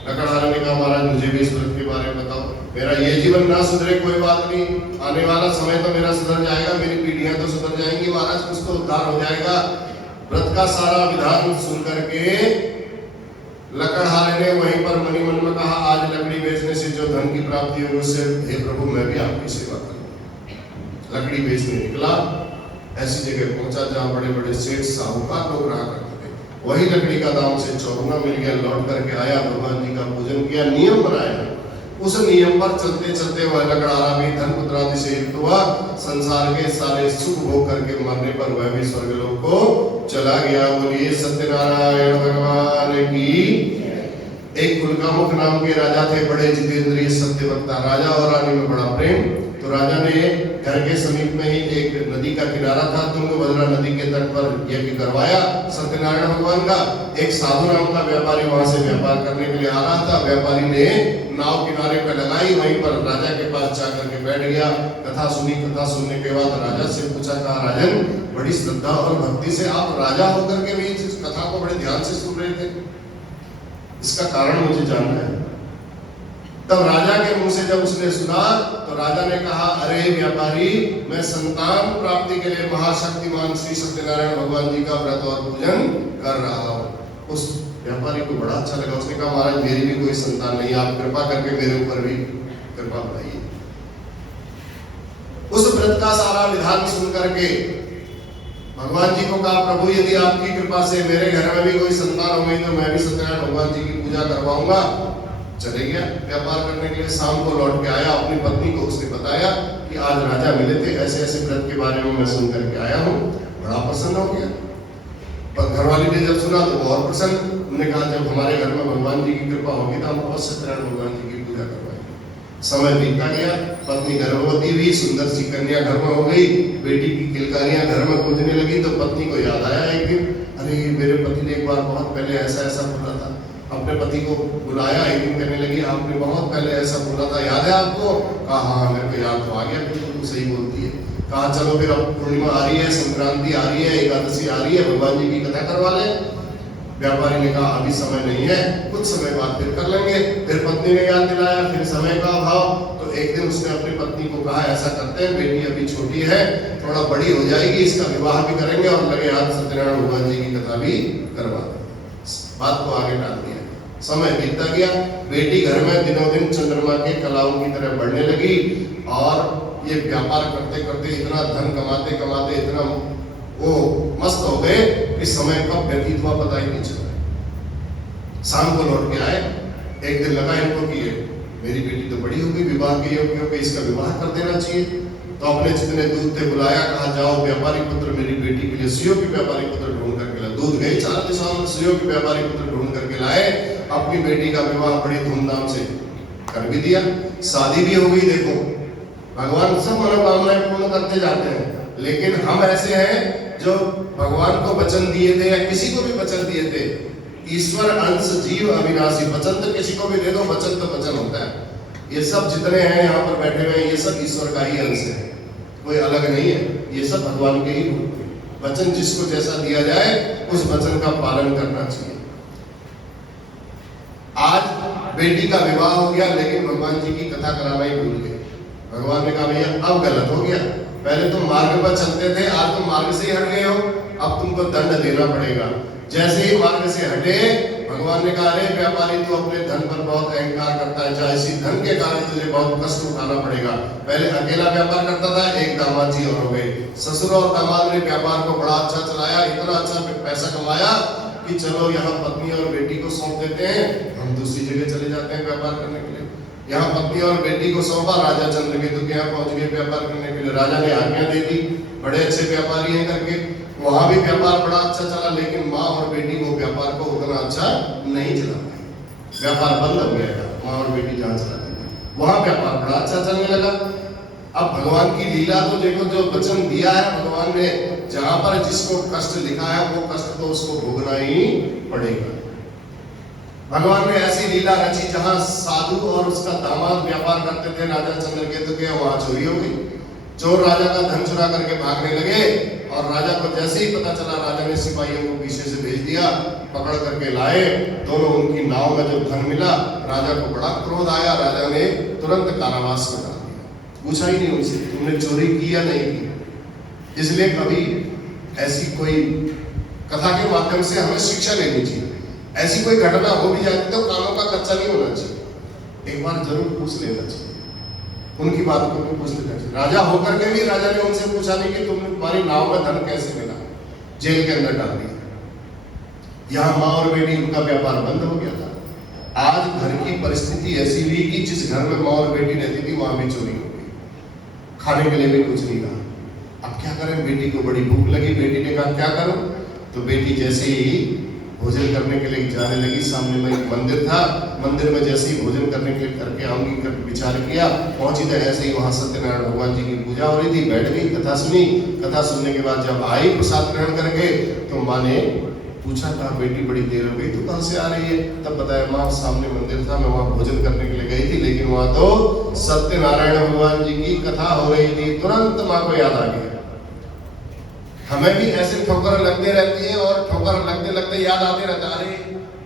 लकड़हारे ने कहा, महाराज मुझे भी इस व्रत के बारे में बताओ, मेरा ये जीवन ना सुधरे कोई बात नहीं, आने वाला समय तो मेरा सुधर जाएगा, मेरी पीढ़ियां तो सुधर जाएंगी, महाराज कुछ तो उद्धार हो जाएगा। व्रत का सारा विधान सुन करके लकड़हारे ने वहीं पर मनी मन में कहा, आज लकड़ी बेचने से जो धन की प्राप्ति होगी उससे हे प्रभु मैं भी आपकी सेवा करूं। लकड़ी बेचने निकला, ऐसी जगह पहुंचा जहां बड़े बड़े सेठ साहूकार लोग रहा करते थे। वही लकड़ी का दाम से चौगुना मिल गया। लौट करके आया, भगवान जी का पूजन किया, नियम बनाया। उस नियम पर चलते चलते वह लकड़हारा भी धन पुत्र आदि से युक्त हुआ, संसार के सारे सुख भोग करके मरने पर वह भी स्वर्गलोक को चला गया। बोलिए सत्यनारायण भगवान की। एक कुलकामुख नाम के राजा थे, बड़े जितेंद्रिय सत्यवक्ता। राजा और रानी में बड़ा प्रेम, तो राजा ने घर के समीप में ही एक नदी का किनारा था, तुंगभद्रा नदी के तट पर यज्ञ करवाया सत्यनारायण भगवान का। एक साधु नाम का व्यापारी वहां से व्यापार करने के लिए आ रहा था। व्यापारी ने नाव किनारे पर लगाई, वहीं पर राजा के पास जाकर के बैठ गया। कथा सुनी, कथा सुनने के बाद राजा से पूछा, कहा राजन बड़ी श्रद्धा और भक्ति से आप राजा होकर के भी इस कथा को बड़े ध्यान से सुन रहे थे, इसका कारण मुझे जानना है। तब राजा के मुंह से जब उसने सुना, तो राजा ने कहा, अरे व्यापारी, मैं संतान प्राप्ति के लिए महाशक्तिमान श्री सत्यनारायण भगवान जी का व्रत और पूजन कर रहा हूँ। उस व्यापारी को बड़ा अच्छा लगा। उसने कहा, महाराज मेरी भी कोई संतान नहीं, आप कृपा करके मेरे ऊपर भी कृपा बढ़ाइए। उस व्रत का सारा विधान सुन करके भगवान जी को कहा, प्रभु यदि आपकी कृपा से मेरे घर में भी कोई संतान हो गई तो मैं भी सत्यनारायण भगवान जी की पूजा करवाऊंगा। चले गया व्यापार करने के लिए। शाम को लौट के आया, अपनी पत्नी को उसने बताया कि आज राजा मिले थे, ऐसे ऐसे व्रत के बारे में मैं सुन करके आया हूँ। बड़ा प्रसन्न हो गया। पर घरवाली ने जब सुना तो वो और प्रसन्न। उन्होंने कहा जब हमारे घर में भगवान जी की कृपा होगी तो हम अवश्य सत्यनारायण भगवान जी की पूजा करवाएंगे। समय बीतता गया, पत्नी गर्भवती हुई, सुंदर सी कन्या घर में हो गई, बेटी की किलकारियां घर में गूंजने लगी। तो पत्नी को याद आया एक दिन, अरे मेरे पति ने एक बार बहुत पहले ऐसा ऐसा बोला था। अपने पति को बुलाया, एक दिन कहने लगी आपने बहुत पहले ऐसा बोला था, याद है आपको? कहा हाँ मेरे को याद तो आ गया, बिल्कुल सही बोलती है। कहा चलो फिर अब पूर्णिमा आ रही है, संक्रांति आ रही है, एकादशी आ रही है, भगवान जी की कथा करवा लें। व्यापारी ने कहा अभी समय नहीं है, कुछ समय बाद फिर कर लेंगे। फिर पत्नी ने याद दिलाया, फिर समय का अभाव। तो एक दिन उसने अपनी पत्नी को कहा ऐसा करते हैं, बेटी अभी छोटी है, थोड़ा बड़ी हो जाएगी, इसका विवाह भी करेंगे और लगे हाथ सत्यनारायण भगवान जी की कथा भी करवा दें। बात को आगे डाल दिया। समय बीतता गया, बेटी घर में दिनों दिन चंद्रमा के कलाओं की तरह बढ़ने लगी और ये व्यापार करते करते इतना धन कमाते कमाते इतना वो मस्त हो गए कि समय कब व्यतीत हुआ पता ही नहीं चला। शाम को लौट के आए, एक दिन लगा इनको कि मेरी बेटी तो बड़ी हो गई, विवाह के योग्य हो गई, इसका विवाह कर देना चाहिए। तो अपने जितने दूध थे बुलाया, कहा जाओ व्यापारी पुत्र मेरी बेटी के लिए सुयोग्य व्यापारी पुत्र ढूंढ करके लाए। दूध गए 4 दिशाओं में, सुयोग्य व्यापारी पुत्र ढूंढ करके लाए। अपनी बेटी का विवाह बड़ी धूमधाम से कर भी दिया, शादी भी हो गई। देखो भगवान सब मनोकामनाएं पूर्ण करते जाते हैं, लेकिन हम ऐसे हैं जो भगवान को वचन दिए थे या किसी को भी वचन दिए थे, ईश्वर अंश जीव अविनाशी, वचन तो किसी को भी दे दो, वचन तो वचन होता है। ये सब जितने हैं यहाँ पर बैठे हुए हैं, ये सब ईश्वर का ही अंश है, कोई अलग नहीं है, ये सब भगवान के ही रूप है। वचन जिसको जैसा दिया जाए उस वचन का पालन करना चाहिए। आज बेटी का विवाह हो गया, लेकिन भगवान जी की कथा कराना ही भूल गए। भगवान ने कहा भैया अब गलत हो गया, पहले तुम मार्ग पर चलते थे, आज तुम मार्ग से ही हट गए हो, अब तुमको दंड देना पड़ेगा। जैसे ही मार्ग से हटे, भगवान ने कहा अरे व्यापारी तू अपने धन पर बहुत अहंकार करता है, चाहे इसी धन के कारण तुझे बहुत कष्ट उठाना पड़ेगा। पहले अकेला व्यापार करता था, एक दामाद जी और हो गए। ससुर और दामाद ने व्यापार को बड़ा अच्छा चलाया, इतना अच्छा पैसा कमाया कि चलो यहाँ पत्नी और बेटी को सौंप देते हैं, हम दूसरी जगह चले जाते हैं व्यापार करने के लिए। यहाँ पत्नी और बेटी को सौंपा, राजा चंद्रकेतु के यहाँ पहुंच गए व्यापार करने के लिए। राजा ने आज्ञा दे दी, बड़े अच्छे व्यापारी हैं करके, वहां भी व्यापार बड़ा अच्छा चला, लेकिन माँ और बेटी को व्यापार को उतना अच्छा नहीं चला पाए। व्यापार बंद हो गया था, माँ और बेटी जहाँ चलाती थी, वहां व्यापार बड़ा अच्छा चलने लगा। अब भगवान की लीला तो देखो, जो वचन दिया है भगवान ने, जहां पर जिसको कष्ट लिखा है वो कष्ट तो उसको भोगना ही पड़ेगा। भगवान ने ऐसी लीला रची, जहां साधु और उसका दामाद व्यापार करते थे राजा चंद्रकेतु के, वहां चोरी हो गई। चोर राजा का धन चुरा करके भागने लगे और राजा को जैसे ही पता चला, राजा ने सिपाहियों को पीछे से भेज दिया, पकड़ करके लाए। दोनों उनकी नाव में जब धन मिला, राजा को बड़ा क्रोध आया, राजा ने तुरंत कारावास में डाल दिया। पूछा ही नहीं उनसे तुमने चोरी की या नहीं की। इसलिए कभी ऐसी कोई कथा के माध्यम से हमें शिक्षा लेनी चाहिए। ऐसी कोई घटना हो भी जाती तो कानों का कच्चा नहीं होना चाहिए, एक बार जरूर पूछ लेना चाहिए, उनकी बात को भी पूछ लेना चाहिए। राजा होकर के भी राजा ने उनसे पूछा नहीं कि तुमने तुम्हारी नाव में धन कैसे मिला, जेल के अंदर डाल दिया। यहाँ माँ और बेटी उनका व्यापार बंद हो गया था। आज घर की परिस्थिति ऐसी हुई कि जिस घर में माँ और बेटी रहती थी वहां भी चोरी हो गई, खाने के लिए भी कुछ नहीं रहा। अब क्या करें, बेटी को बड़ी भूख लगी, बेटी ने कहा क्या करूं, तो बेटी जैसे ही भोजन करने के लिए जाने लगी, सामने में एक मंदिर था, मंदिर में जैसे ही भोजन करने के लिए करके आऊंगी करके विचार किया, पहुंची तो ऐसे ही वहां सत्यनारायण भगवान जी की पूजा हो रही थी, बैठ गई, कथा सुनी। कथा सुनने के बाद जब आई प्रसाद ग्रहण करके, तो माँ ने पूछा था बेटी बड़ी देर हो गई, तू कहाँ से आ रही है? तब बताया माँ सामने मंदिर था, मैं वहां भोजन करने के लिए गई थी, लेकिन वहां तो सत्यनारायण भगवान जी की कथा हो रही थी। तुरंत माँ को याद आ गया। हमें भी ऐसे ठोकर लगते रहती है और ठोकर लगते लगते याद आते रहता है, अरे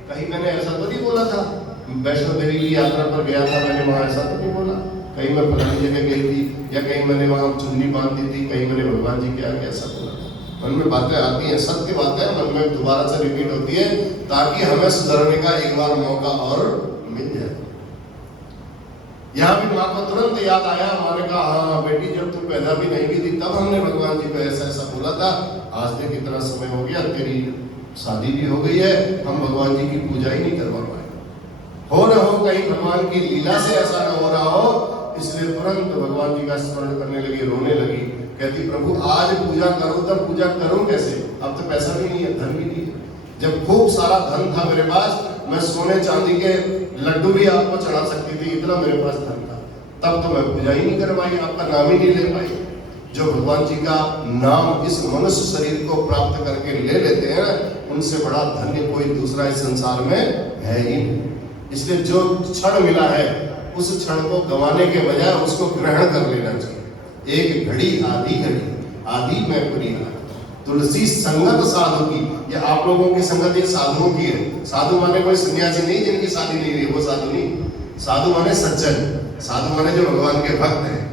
कहीं मैंने ऐसा तो नहीं बोला था, वैष्णो देवी की यात्रा पर गया था, मैंने वहां ऐसा तो नहीं बोला, कहीं मैं फलानी जगह गई थी, या कहीं मैंने वहां चुन्नी बांध दी थी, कहीं मैंने भगवान जी के आगे ऐसा बोला था। मन में बातें आती हैं, सत्य बातें मन में दोबारा से रिपीट होती है, ताकि हमें सुधरने का एक बार मौका और मिल जाए। यहाँ भी माँ को तुरंत याद आया, माँ ने कहा हाँ बेटी जब तू पैदा भी नहीं हुई थी तब हमने भगवान जी को ऐसा ऐसा बोला था, आज देख कितना समय हो गया, तेरी शादी भी हो गई है, हम भगवान जी की पूजा ही नहीं करवा पाए। हो न हो कहीं भगवान की लीला से ऐसा न हो रहा हो, इसलिए तुरंत भगवान जी का स्मरण करने लगी, रोने लगी। कहती प्रभु आज पूजा करूं, तब पूजा करूं कैसे? अब तो पैसा भी नहीं है, धन भी नहीं है। जब खूब सारा धन था मेरे पास, मैं सोने चांदी के लड्डू भी आपको चढ़ा सकती थी, इतना मेरे पास धन था, तब तो मैं पूजा ही नहीं कर पाई, आपका नाम ही नहीं ले पाई। जो भगवान जी का नाम इस मनुष्य शरीर को प्राप्त करके ले लेते हैं, उनसे बड़ा धन्य कोई दूसरा इस संसार में है ही नहीं। इसलिए जो क्षण मिला है, उस क्षण को गंवाने के बजाय उसको ग्रहण कर लेना चाहिए। एक घड़ी आधी घड़ी, आधी मैं पूरी तुलसी संगत साधु की। ये आप लोगों की संगत ये साधुओं की है। साधु माने कोई सन्यासी नहीं जिनकी शादी नहीं हुई, वो साधु नहीं। साधु माने सज्जन, साधु माने जो भगवान के भक्त हैं।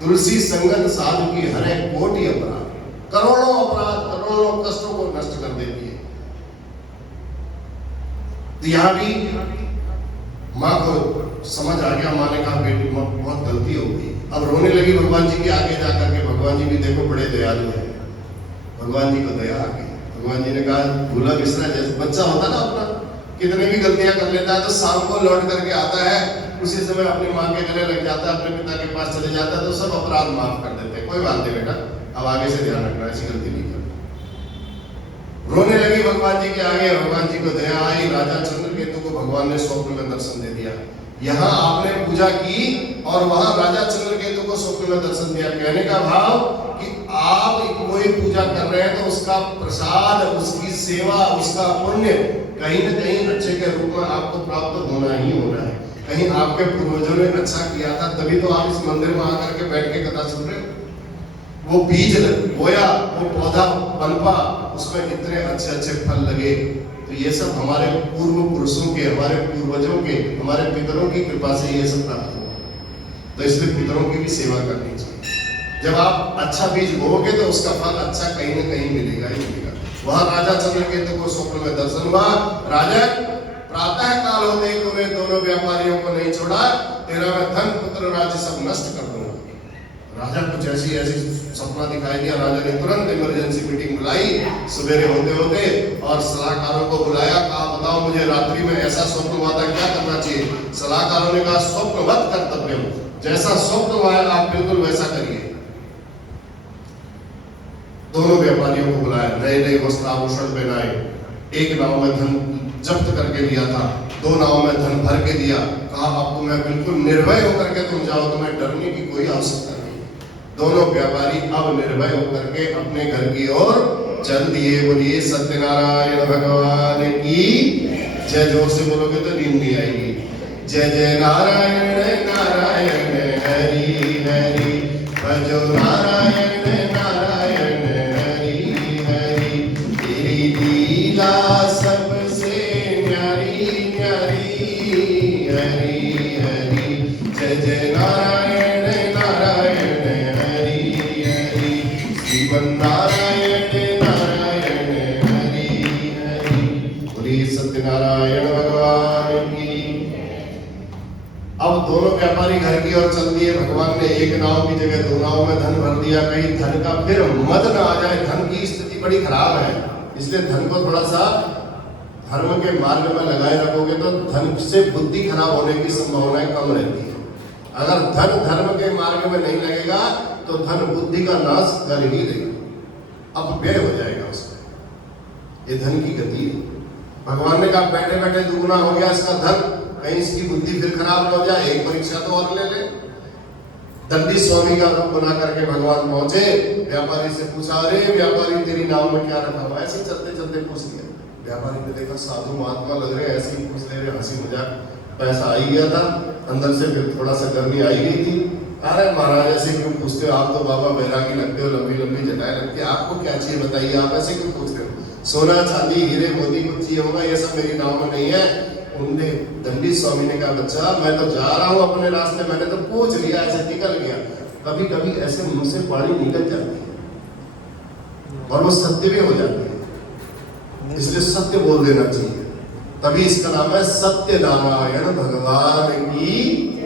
तुलसी संगत साधु की हरे कोटि अपराध, करोड़ों अपराध, करोड़ों कष्टों को नष्ट कर देती है। तो यहां भी माँ को समझ आ गया, माँ ने कहा बेटी बहुत गलती हो गई। अब रोने लगी भगवान जी के आगे जाकर के। भगवान जी भी देखो बड़े दयालु है, भगवान जी को दया आ गई। भगवान जी ने कहा भूला बिसरा जैसे बच्चा होता ना अपना, कितने भी गलतियां कर लेता है तो शाम को लौट करके आता है, उसी समय अपनी माँ के गले लग जाता है, अपने पिता के पास चले जाता है, तो सब अपराध माफ कर देते हैं। कोई बात नहीं बेटा, अब आगे से ध्यान रखना, ऐसी गलती नहीं करना। रोने लगी भगवान जी के आगे। भगवान जी को दया आई, राजा चंद्रकेतु को भगवान ने स्वप्न में दर्शन दे दिया। यहाँ आपने पूजा की और वहां राजा चंद्रकेतु को स्वप्न में दर्शन दिया। कहने का भाव कि आप कोई पूजा कर रहे हैं तो उसका प्रसाद, उसकी सेवा, उसका पुण्य कहीं न कहीं अच्छे के रूप में आपको प्राप्त होना ही होना है। कहीं आपके पूर्वजों ने अच्छा किया था, तभी तो आप इस मंदिर में आकर के बैठ के कथा सुन रहे हो। वो बीज बोया, वो पौधा पनपा, उसमें इतने अच्छे अच्छे फल लगे। तो ये सब हमारे पूर्व पुरुषों के, हमारे पूर्वजों के, हमारे पितरों की कृपा से ये सब प्राप्त हुआ। तो इसलिए पितरों की भी सेवा करनी चाहिए। जब आप अच्छा बीज बोओगे तो उसका फल अच्छा कहीं न कहीं मिलेगा ही मिलेगा। वहां राजा चंद्रकेतु को स्वप्न में दर्शन हुआ। राजा प्रातः काल होते तूने दोनों व्यापारियों को नहीं छोड़ा, तेरा मैं धन पुत्र राज्य सब नष्ट कर दूंगा। राजा कुछ ऐसी ऐसी सपना दिखाई दिया। राजा ने तुरंत इमरजेंसी मीटिंग बुलाई, सवेरे होते होते, और सलाहकारों को बुलाया। कहा बताओ मुझे रात्रि में ऐसा स्वप्न हुआ था, क्या करना चाहिए? सलाहकारों ने कहा स्वप्नवत कर्तव्य, जैसा स्वप्न हुआ है आप बिल्कुल वैसा करिए। दोनों व्यापारियों को बुलाया, नए नए वस्त्र आभूषण पहनाए। एक नाव में धन जब्त करके दिया था, 2 नाव में धन भर के दिया। कहा अब तुम्हें बिल्कुल निर्भय होकर के तुम जाओ, तुम्हें डरने की कोई आवश्यकता नहीं। दोनों व्यापारी अब निर्भय होकर के अपने घर की ओर चल दिए। बोलिए सत्यनारायण भगवान की जय। जोर से बोलोगे तो नींद नहीं आएगी। जय जय नारायण नारायण हरि हरि, भजो नारायण नारायण हरि हरि, तेरी लीला सबसे न्यारी न्यारी हरि हरि। जय जय नारायण नारायण हरि हरि, जीवन नारायण नारायण हरि हरि। बोलिए सत्यनारायण भगवान की। अब दोनों व्यापारी घर की ओर चल दिए। भगवान ने एक नाव की जगह 2 नाव में धन भर दिया। कहीं धन का फिर मद न आ जाए, धन की स्थिति बड़ी खराब है, इसलिए धन को थोड़ा सा धर्म के मार्ग में लगाए रखोगे तो धन से बुद्धि खराब होने की संभावनाएं कम रहती है। अगर धन धर्म के मार्ग में नहीं लगेगा तो धन बुद्धि का नाश कर ही देगा, अपव्यय हो जाएगा उसका। ये धन की गति है। भगवान ने कहा बैठे बैठे दुगुना हो गया इसका धन, कहीं इसकी बुद्धि फिर खराब न हो जाए, एक परीक्षा तो और ले ले। दंडी स्वामी का रूप बना करके भगवान पहुंचे। व्यापारी से पूछा, अरे व्यापारी तेरी नाव में क्या रखा हुआ? ऐसे चलते चलते पूछ लिया। व्यापारी ने देखा साधु महात्मा लग रहे, ऐसे ही पूछ ले रहे, हंसी मजाक। पैसा आ ही गया था, अंदर से फिर थोड़ा सा गर्मी आई गई थी। अरे महाराज ऐसे क्यों पूछते हो? आप तो बाबा बैरागी लगते हो, लंबी लंबी जटाएं लगती है, आपको क्या चाहिए बताइए, आप ऐसे क्यों पूछते हो? सोना चांदी हीरे मोती कुछ चाहिए होगा, ये सब मेरी नाव में नहीं है। उनने दंडी स्वामी ने कहा बच्चा मैं तो जा रहा हूँ अपने रास्ते, मैंने तो पूछ लिया, ऐसे निकल गया। कभी कभी ऐसे मुंह से वाणी निकल जाती है और वो सत्य भी हो जाती है, इसलिए सत्य बोल देना चाहिए। तभी इसका नाम है सत्यनारायण भगवान की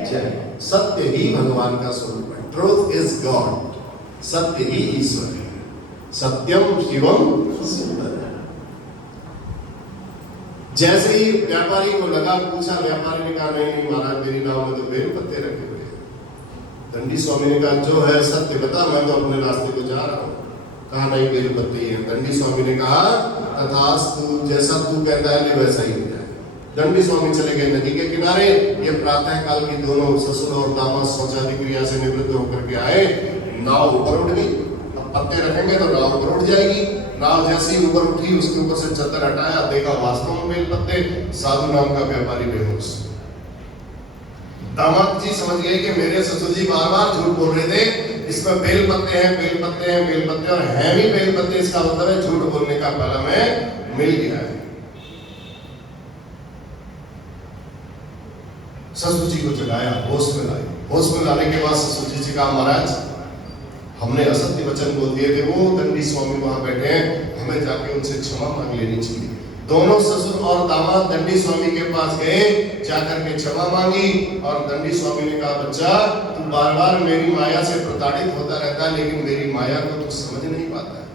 जय। सत्य ही भगवान का स्वरूप है। ट्रूथ इज गॉड, सत्य ही ईश्वर है। सत्यम शिवम सुंदर। जैसे ही व्यापारी को लगा, पूछा, व्यापारी ने कहा नहीं नहीं महाराज, मेरी नाव में तो बेल पत्ते रखे हुए हैं। दंडी स्वामी ने कहा जो है सत्य बता, मैं तो अपने रास्ते को जा रहा हूँ। कहा नहीं बेल पत्ते ही है। दंडी स्वामी ने कहा तथास्तु, जैसा तू कहता है वैसा ही हो जाए। दंडी स्वामी चले गए नदी के किनारे। ये प्रातः काल की दोनों ससुर और दामाद शौचादि क्रिया से निवृत्त होकर के आए। नाव ऊपर उठ गई। अब पत्ते रखेंगे तो नाव ऊपर उठ जाएगी। नाव जैसे ही ऊपर उठी, उसके ऊपर से चद्दर हटाया, देखा वास्तव में बेल पत्ते। साधु नाम का व्यापारी बेहोश। दामाद जी समझ गए कि मेरे ससुर जी बार बार झूठ बोल रहे थे, इसमें बेल पत्ते हैं, बेल पत्ते हैं, बेल पत्ते, और है भी बेल पत्ते। इसका मतलब है झूठ बोलने का फल हमें मिल गया है। ससुर जी को जगाया, होश में लाए। होश में लाने के बाद ससुर जी से कहा महाराज हमने असत्य वचन बोल दिए थे, वो दंडी स्वामी वहां बैठे हैं, हमें जाके उनसे क्षमा मांग लेनी चाहिए। दोनों ससुर और दामाद दंडी स्वामी के पास गए, जाकर के क्षमा मांगी। और दंडी स्वामी ने कहा बच्चा तू बार बार मेरी माया से प्रताड़ित होता रहता है, लेकिन मेरी माया को तू समझ नहीं पाता है।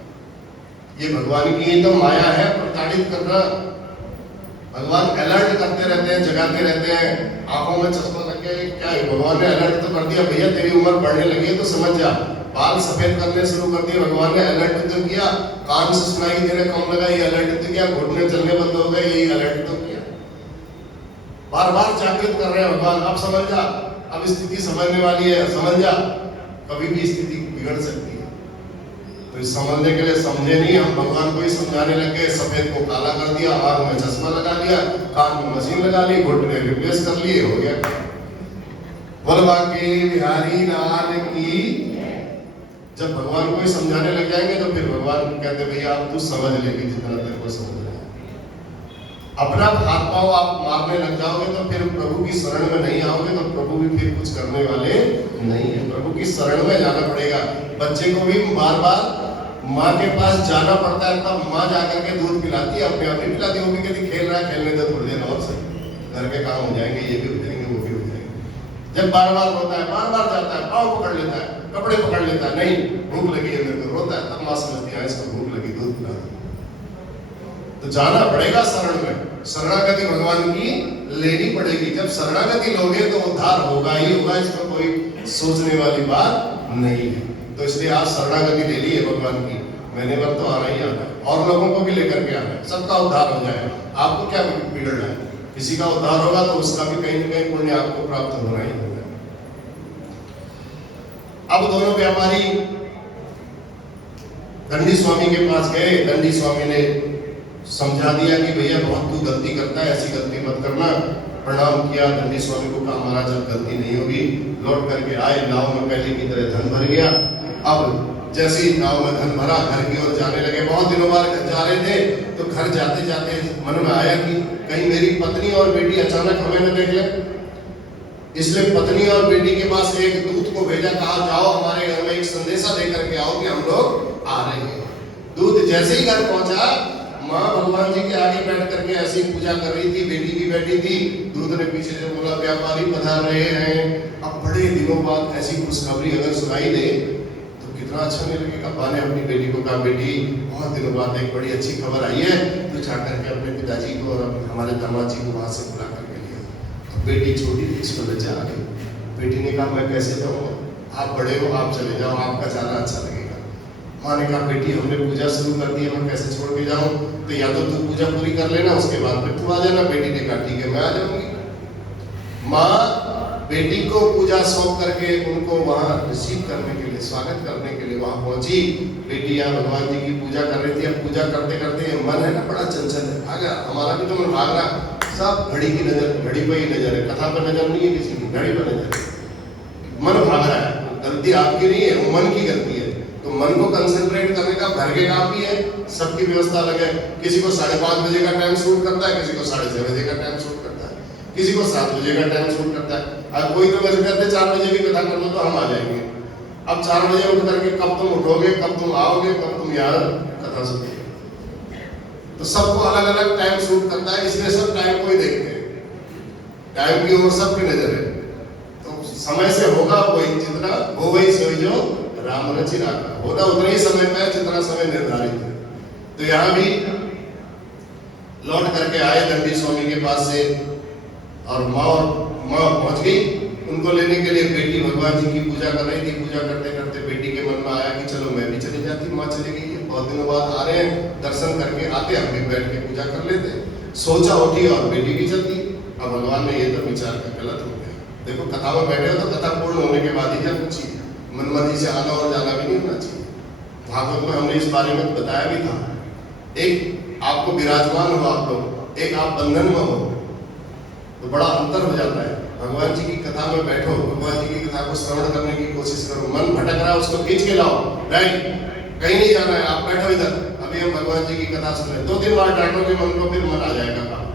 ये भगवान की तो माया है प्रताड़ित करना। भगवान अलर्ट करते रहते हैं, जगाते रहते हैं। आंखों में चश्मा लग गया, क्या है भगवान ने अलर्ट तो कर दिया, भैया तेरी उम्र बढ़ने लगी है तो समझ जा। बाल सफेद करने शुरू कर दिए, भगवान ने अलर्ट तो किया। कान से सुनाई देने कम लगा, ये अलर्ट तो किया। घुटने चलने बंद हो गए, ये अलर्ट तो किया। बार बार जागृत कर रहे हैं भगवान, अब समझ जा, अब स्थिति समझने वाली है, समझ जा, कभी भी स्थिति बिगड़ सकती है। तो इस समझने के लिए समझे नहीं, हम भगवान को ही समझाने लग गए। सफेद को काला कर दिया, आंख में चश्मा लगा दिया, कान में मशीन लगा ली, घुटने रिप्लेस कर लिए, हो गया। बोलवा के बिहारी लाल की। जब भगवान को ही समझाने लग जाएंगे तो फिर भगवान कहते भैया आप तू समझ लेगी जितना तेरे को समझ रहा है। अपना हाथ पांव आप मारने लग जाओगे तो फिर प्रभु की शरण में नहीं आओगे तो प्रभु भी फिर कुछ करने वाले नहीं है। प्रभु की शरण में जाना पड़ेगा। बच्चे को भी बार बार माँ के पास जाना पड़ता है, तब माँ जाकर के दूध पिलाती है, अपने आप नहीं पिलाती। वो भी कहती खेल रहा है, खेलने दो थोड़ी देर और सही, घर के काम हो जाएंगे, ये भी हो जाएंगे, वो भी हो जाएंगे। जब बार बार रोता है, बार बार जाता है, पाँव पकड़ लेता है, कपड़े पकड़ लेता है, नहीं भूख लगी है मेरे को, रोता है, तब माँ समझती है इसको भूख लगी, दूध पिला। तो जाना पड़ेगा शरण में। शरणागति भगवान की लेनी पड़ेगी। जब शरणागति लोगे तो उद्धार होगा ही होगा, इसमें कोई सोचने वाली बात नहीं है। तो इसलिए आज शरणागति ले ली है भगवान की। मैंने बार तो आना ही आना है, और लोगों को भी लेकर के आना है, सबका उद्धार हो जाए। आपको क्या बिगड़ना है? किसी का उद्धार होगा तो उसका भी कहीं न कहीं पुण्य आपको प्राप्त होना ही होगा। अब दोनों व्यापारी दंडी स्वामी के पास गए। दंडी स्वामी ने समझा दिया कि भैया बहुत तू गलती करता है, ऐसी गलती मत करना। प्रणाम किया। दंडी स्वामी को कहा महाराज अब गलती नहीं होगी। लौट करके आए, नाव में पहले की तरह धन भर गया। अब जैसे ही नाव में धन भरा, घर की ओर जाने लगे। बहुत दिनों बाद घर जा रहे थे तो घर जाते जाते मन में आया कि कहीं मेरी पत्नी और बेटी अचानक हमें न देख ले। इसलिए पत्नी और बेटी के पास एक दूत को भेजा, कहा जाओ हमारे घर में एक संदेशा देकर के आओ कि हम लोग आ रहे हैं। दूत जैसे ही घर पहुंचा, माँ भगवान जी के आगे बैठ करके ऐसी पूजा कर रही थी, बेटी भी बैठी थी। दूत ने पीछे से बोला व्यापारी पधार रहे हैं। अब बड़े दिनों बाद ऐसी खुशखबरी अगर सुनाई दे तो कितना अच्छा नहीं लगेगा। माँ ने अपनी बेटी को कहा बेटी बहुत दिनों बाद एक बड़ी अच्छी खबर आई है, तो जा करके अपने पिताजी को और हमारे दामाद जी को वहां से बुला करके लिया। तो बेटी छोटी थी, इसको लज्जा आ गई। बेटी ने कहा मैं कैसे जाऊँगा, आप बड़े हो, आप चले जाओ, आपका जाना अच्छा लगेगा। माँ ने कहा बेटी हमने पूजा शुरू कर दी है, मैं कैसे छोड़ के जाऊं? तो या तो तू पूजा पूरी कर लेना, उसके बाद फिर तू आ जाना। बेटी ने कहा ठीक है मैं आ जाऊंगी। माँ बेटी को पूजा सौंप करके उनको वहां रिसीव करने के लिए, स्वागत करने के लिए वहां पहुंची। बेटी यहाँ भगवान जी की पूजा कर रही थी। अब पूजा करते करते मन है ना बड़ा चंचल है, भागा, हमारा भी तो मन भाग रहा। सब घड़ी की नजर, घड़ी पर ही नजर है, कथा पर नजर नहीं है किसी की, घड़ी पर नजर है। मन भाग रहा है, गलती आपकी नहीं है, वो मन की गलती है। तो मन को कंसंट्रेट करने का घर के काम भी है, सबकी व्यवस्था अलग है। किसी को 5:30 बजे का टाइम सूट करता है, किसी को 6:30 बजे का टाइम सूट करता है, किसी को 7 बजे का टाइम सूट करता है। अब कोई तो वैसे कहते 4 बजे की कथा कर लो तो हम आ जाएंगे। अब 4 बजे उठ करके कब तुम उठोगे, कब तुम आओगे, कब तुम यहाँ कथा सुनोगे? तो सबको अलग अलग टाइम सूट करता है, इसलिए सब टाइम को ही देखते हैं। टाइम की ओर सबकी नजर है। तो समय से होगा वही, जितना हो वही सोई जो राम रचि राखा, होता उतना ही समय में जितना समय निर्धारित है। तो यहाँ भी लौट करके आए दंडी स्वामी के पास से, और माँ पहुंच गई उनको लेने के लिए। बेटी भगवान जी की पूजा कर रही थी। पूजा करते करते बेटी के मन में आया कि चलो मैं भी चली जाती, माँ चली गई है, बहुत दिनों बाद आ रहे हैं, दर्शन करके आते, हम भी बैठ के पूजा कर लेते। सोचा, उठी और बेटी भी चलती। अब भगवान ने ये तो विचार का गलत हो गया। देखो कथा में बैठे हो तो कथा पूर्ण होने के बाद ही जब पूछिए, मनमर्जी से आना और जाना भी नहीं होना चाहिए। भागवत में हमने इस बारे में बताया भी था। एक आपको विराजमान हो आप लोग, एक आप बंधन में हो, तो बड़ा अंतर हो जाता है। भगवान जी की कथा में बैठो, भगवान जी की कथा को श्रवण करने की कोशिश करो। मन भटक रहा है उसको खींच के लाओ, राइट, कहीं नहीं जाना है, आप बैठो इधर, अभी हम भगवान जी की कथा सुन रहे। 2 दिन बाद डांटोगे मन को, फिर मन आ जाएगा काम।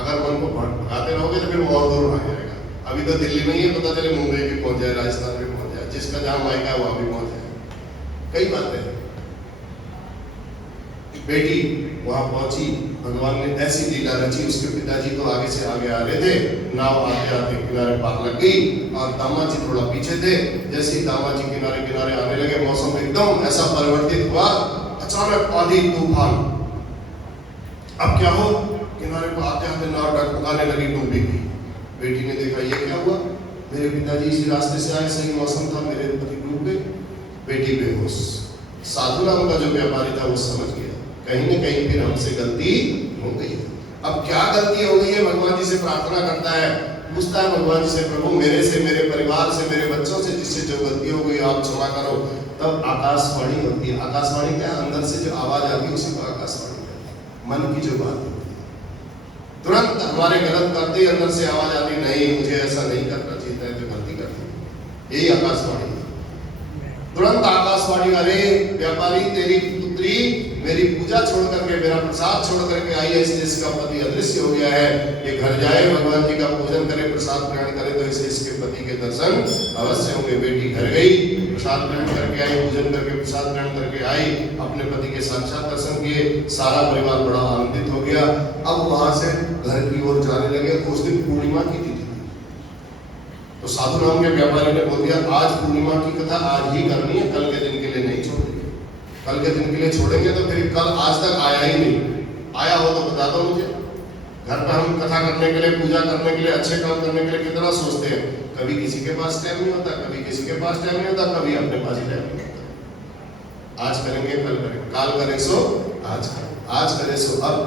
अगर मन को भगाते रहोगे तो फिर वो और दूर भाग जाएगा। अभी तो दिल्ली में ही है, पता चले मुंबई भी पहुंच जाए, राजस्थान भी पहुंच जाए, जिसका जहां मायका है वहां भी पहुंच जाए। कई बातें। बेटी वहां पहुंची, भगवान ने ऐसी लीला रची, उसके पिताजी तो आगे से आगे आ रहे थे, नाव आते आते किनारे पार लग गई और दामाजी थोड़ा पीछे थे। जैसे ही दामाजी किनारे किनारे आने लगे, मौसम एकदम ऐसा परिवर्तित हुआ, अचानक आंधी तूफान। अब क्या हो, किनारे पर आते आते नाव डगमगाने लगी, डूब गई। बेटी ने देखा ये क्या हुआ, मेरे पिताजी इसी रास्ते से आए, सही मौसम था, मेरे पति डूब गए। बेटी बेहोश। साधु नाम का जो व्यापारी था वो समझ गया कहीं न कहीं फिर हमसे गलती हो गई है। अब क्या गलती हो गई है, भगवान जी से प्रार्थना करता है, पूछता है भगवान जी से, प्रभु मेरे से, मेरे परिवार से, मेरे बच्चों से जिससे जो गलती हो गई आप क्षमा करो। तब आकाशवाणी होती है। आकाशवाणी क्या है, अंदर से जो आवाज आती है उसी को आकाशवाणी कहते हैं। मन की जो बात होती है, तुरंत हमारे गलत करते ही अंदर से आवाज आती, नहीं मुझे ऐसा नहीं करना चाहिए, तो गलती करती। यही आकाशवाणी। तुरंत आकाशवाणी, अरे व्यापारी तेरी पुत्री मेरी पूजा छोड़ करके, मेरा प्रसाद छोड़ करके आई है, इसलिए इसका पति अदृश्य हो गया है। ये घर जाए, भगवान जी का पूजन करे, प्रसाद ग्रहण करे, तो इसे इसके पति के दर्शन अवश्य होंगे। बेटी घर गई, प्रसाद ग्रहण करके आई, पूजन करके प्रसाद ग्रहण करके आई, अपने पति के साक्षात दर्शन किए, सारा परिवार बड़ा आनंदित हो गया। अब वहां से घर की ओर जाने लगे। उस दिन पूर्णिमा की तिथि, तो साधु नाम के व्यापारी ने बोल दिया, आज पूर्णिमा की कथा आज ही करनी है, कल के दिन के लिए नहीं छोड़ेंगे। कल के दिन के लिए छोड़ेंगे तो फिर कल आज तक आया ही नहीं, आया हो तो बता दो मुझे। घर पर हम कथा करने के लिए, पूजा करने के लिए, अच्छे काम करने के लिए कितना सोचते हैं, कभी किसी के पास टाइम नहीं होता, कभी किसी के पास टाइम नहीं होता, कभी अपने पास ही टाइम नहीं होता। आज करेंगे, कल करेंगे, काल करे सो आज करें, आज करे सो अब।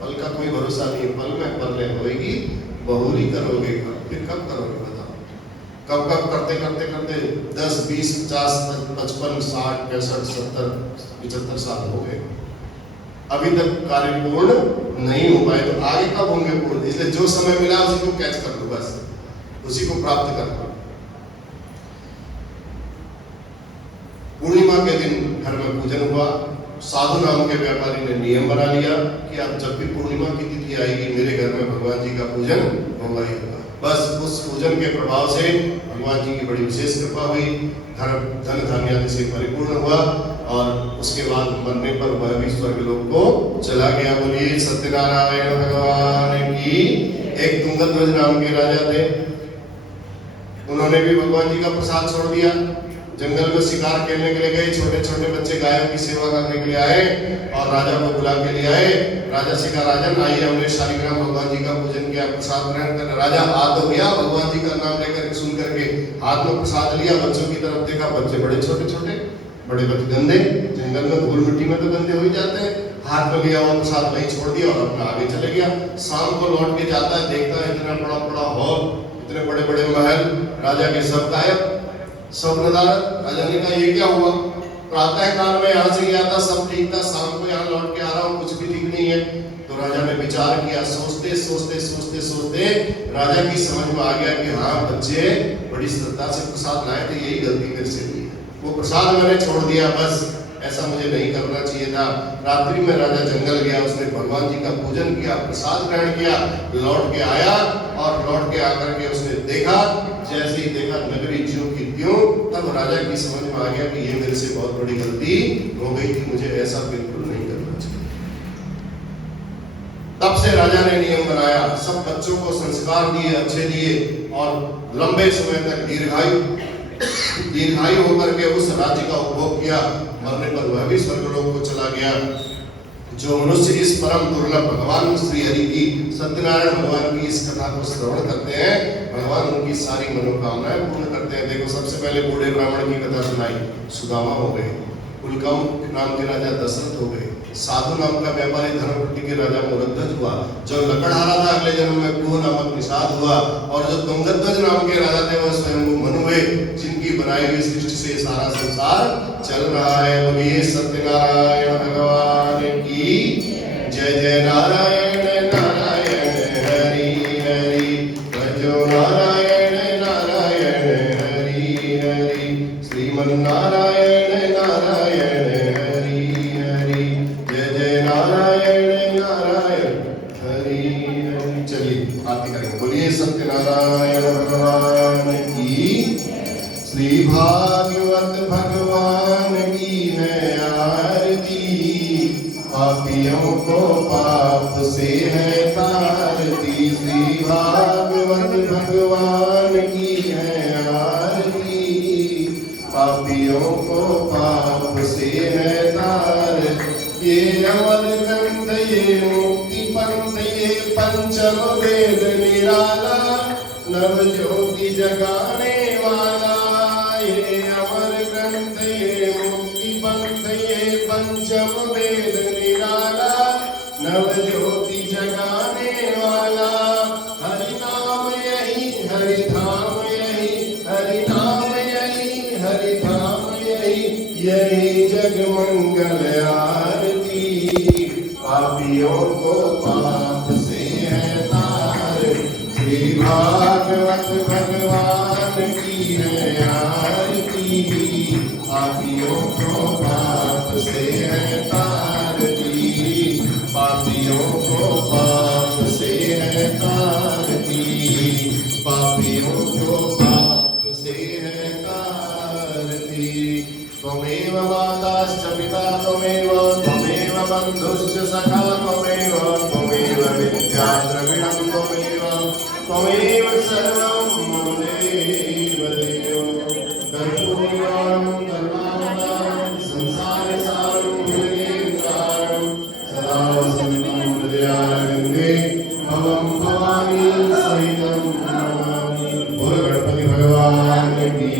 पल का कोई भरोसा नहीं, पल में परले होएगी, बहुरी करोगे फिर कब करोगे बताओ। कब कब करते करते करते 10, 20, 50, 55, 60, 65, 70, 75 साल हो गए, अभी तक कार्य पूर्ण नहीं हो पाए, तो आगे कब होंगे पूर्ण। इसलिए जो समय मिला उसी को कैच कर लो, बस उसी को प्राप्त कर लो। पूर्णिमा के दिन घर में पूजन हुआ। साधु नाम के व्यापारी ने नियम बना लिया कि अब जब भी पूर्णिमा की तिथि आएगी, मेरे घर में भगवान जी का पूजन होगा ही होगा। बस उस पूजन के प्रभाव से भगवान जी की बड़ी विशेष कृपा हुई, घर धन धान्यादि से परिपूर्ण हुआ, और उसके बाद मरने पर वह भी स्वर्ग लोक को चला गया। बोलिए सत्यनारायण भगवान की। एक तुंगध्वज नाम के राजा थे, उन्होंने भी भगवान जी का प्रसाद छोड़ दिया। जंगल में शिकार खेलने के लिए गए, छोटे छोटे बच्चे गायों की सेवा करने के लिए आए और राजा को बुला के लिए आए। राजा से कहा, राजन आइए, हमने शालिग्राम भगवान जी का पूजन किया, प्रसाद ग्रहण कर। राजा हाथ हो गया, भगवान जी का नाम लेकर सुन करके हाथ में प्रसाद लिया, बच्चों की तरफ देखा, बच्चे बड़े छोटे छोटे, बड़े बच्चे गंदे, जंगल में धूल मिट्टी में तो गंदे हो ही जाते हैं। हाथ में लिया हुआ प्रसाद वहीं छोड़ दिया और अपना आगे चले गया। शाम को लौट के जाता है, देखता है इतना बड़ा बड़ा हॉल, इतने बड़े बड़े महल, राजा के सब गायब, सब नदारत। राजा ने कहा ये क्या हुआ, प्रातः काल में यहाँ से गया था सब ठीक था, शाम को यहाँ लौट के आ रहा हूँ, कुछ भी ठीक नहीं है। तो राजा ने विचार किया, सोचते सोचते सोचते सोचते राजा की समझ में आ गया कि हाँ बच्चे बड़ी श्रद्धा से प्रसाद लाए थे, यही गलती मेरे से हुई है, वो प्रसाद मैंने छोड़ दिया, बस ऐसा मुझे नहीं करना चाहिए था। रात्रि में राजा जंगल गया, उसने भगवान जी का पूजन किया, प्रसाद ग्रहण किया, लौट के आया और लौट के आकर के उसने देखा, जैसे ही देखा नगरी ज्यों की त्यों, तब राजा की समझ में आ गया कि ये मेरे से बहुत बड़ी गलती हो गई थी, मुझे ऐसा बिल्कुल नहीं करना चाहिए। तब से राजा ने नियम बनाया, सब बच्चों को संस्कार दिए, अच्छे दिए और लंबे समय तक दीर्घायु होकर के उस राज्य का उपभोग किया। मरने पर वह भी स्वर्गलोक को चला गया। जो मनुष्य इस परम दुर्लभ भगवान श्री हरि की, सत्यनारायण भगवान की इस कथा को श्रवण करते हैं, भगवान उनकी सारी मनोकामनाएं पूर्ण करते हैं। देखो, सबसे पहले बूढ़े ब्राह्मण की कथा सुनाई, सुदामा हो गए, उल्कम नाम के राजा दशरथ हो गए, साधु नाम का व्यापारी धर्मपट्टी के राजा मुरध्वज हुआ, जो लकड़हारा था अगले जन्म में कुह नामक निषाद हुआ, और जो तुंगध्वज नाम के राजा थे वह स्वयं मनु हुए, जिनकी बनाई हुई सृष्टि से सारा संसार चल रहा है। बोलिए सत्यनारायण भगवान की जय। जय नारायण नारायण हरि हरि, भजो नारायण नारायण हरि हरि, श्रीमन नारायण नारायण हरि हरि, जय जय नारायण नारायण हरि हरि। चलिए आरती करेंगे। बोलिए सत्यनारायण भगवान की, श्री भागवत भगवान की है आरती, पापियों को पाप से है तारती। श्री भागवत भगवान की है आरती, पापियों को पाप से है तारती। ये अमर ग्रंथ ये मुक्ति पंथ ये पंचम वेद निराला, नव ज्योति जगाने वाला। ये अमर ग्रंथ ये मुक्ति पंथ ये पंचम वेद निराला, नव ज्योति जगाने वाला। हरि नाम यही हरि धाम यही, हरि नाम यही हरि धाम यही, यही जग मंगल आरती। पापियों को पाप से है तार, श्री भागवत भगवान की है आरती, पापियों को पाप से है तारती। पापियों को पाप से है तारती, पापियों को पाप से है तारती। त्वमेव माताश्च पिता त्वमेव, त्वमेव बन्धुश्च सखा त्वमेव, त्वमेव विद्या द्रविणं त्वमेव, त्वमेव सर्वं मम देव देव। कर्पूरं करुणावतारं संसारसारं भुजगेन्द्रारं, सदा वसन्तं हृदयारविन्दे भवं भवानी सहितं नमामि। बोलो गणपति भगवान की,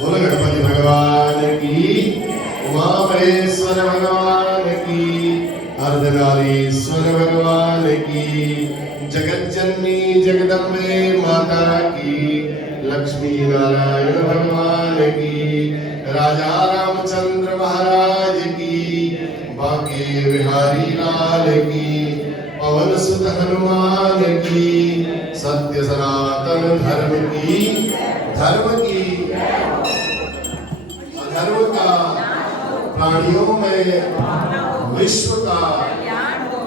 बोलो गणपति भगवान की, उमा महेश्वर भगवान की, अर्धनारीश्वर भगवान की, जगत जननी जगदम्बे माता की, लक्ष्मी नारायण भगवान की, राजा रामचंद्र महाराज की, बांके बिहारी लाल की, पवन सुत हनुमान की, सत्य सनातन धर्म की, धर्म की अधर्म का प्राणियों में विश्व का,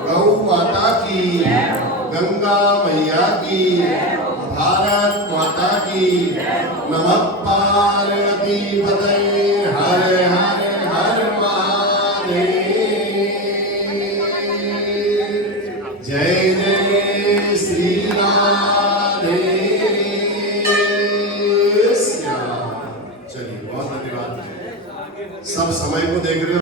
गौ माता की, गंगा मैया की, भारत माता की, नमः पार्वती पतये, हर हर हर महादेव। जय जय श्री राधे श्याम। चलिए बहुत धन्यवाद। सब समय को देख रहे हो।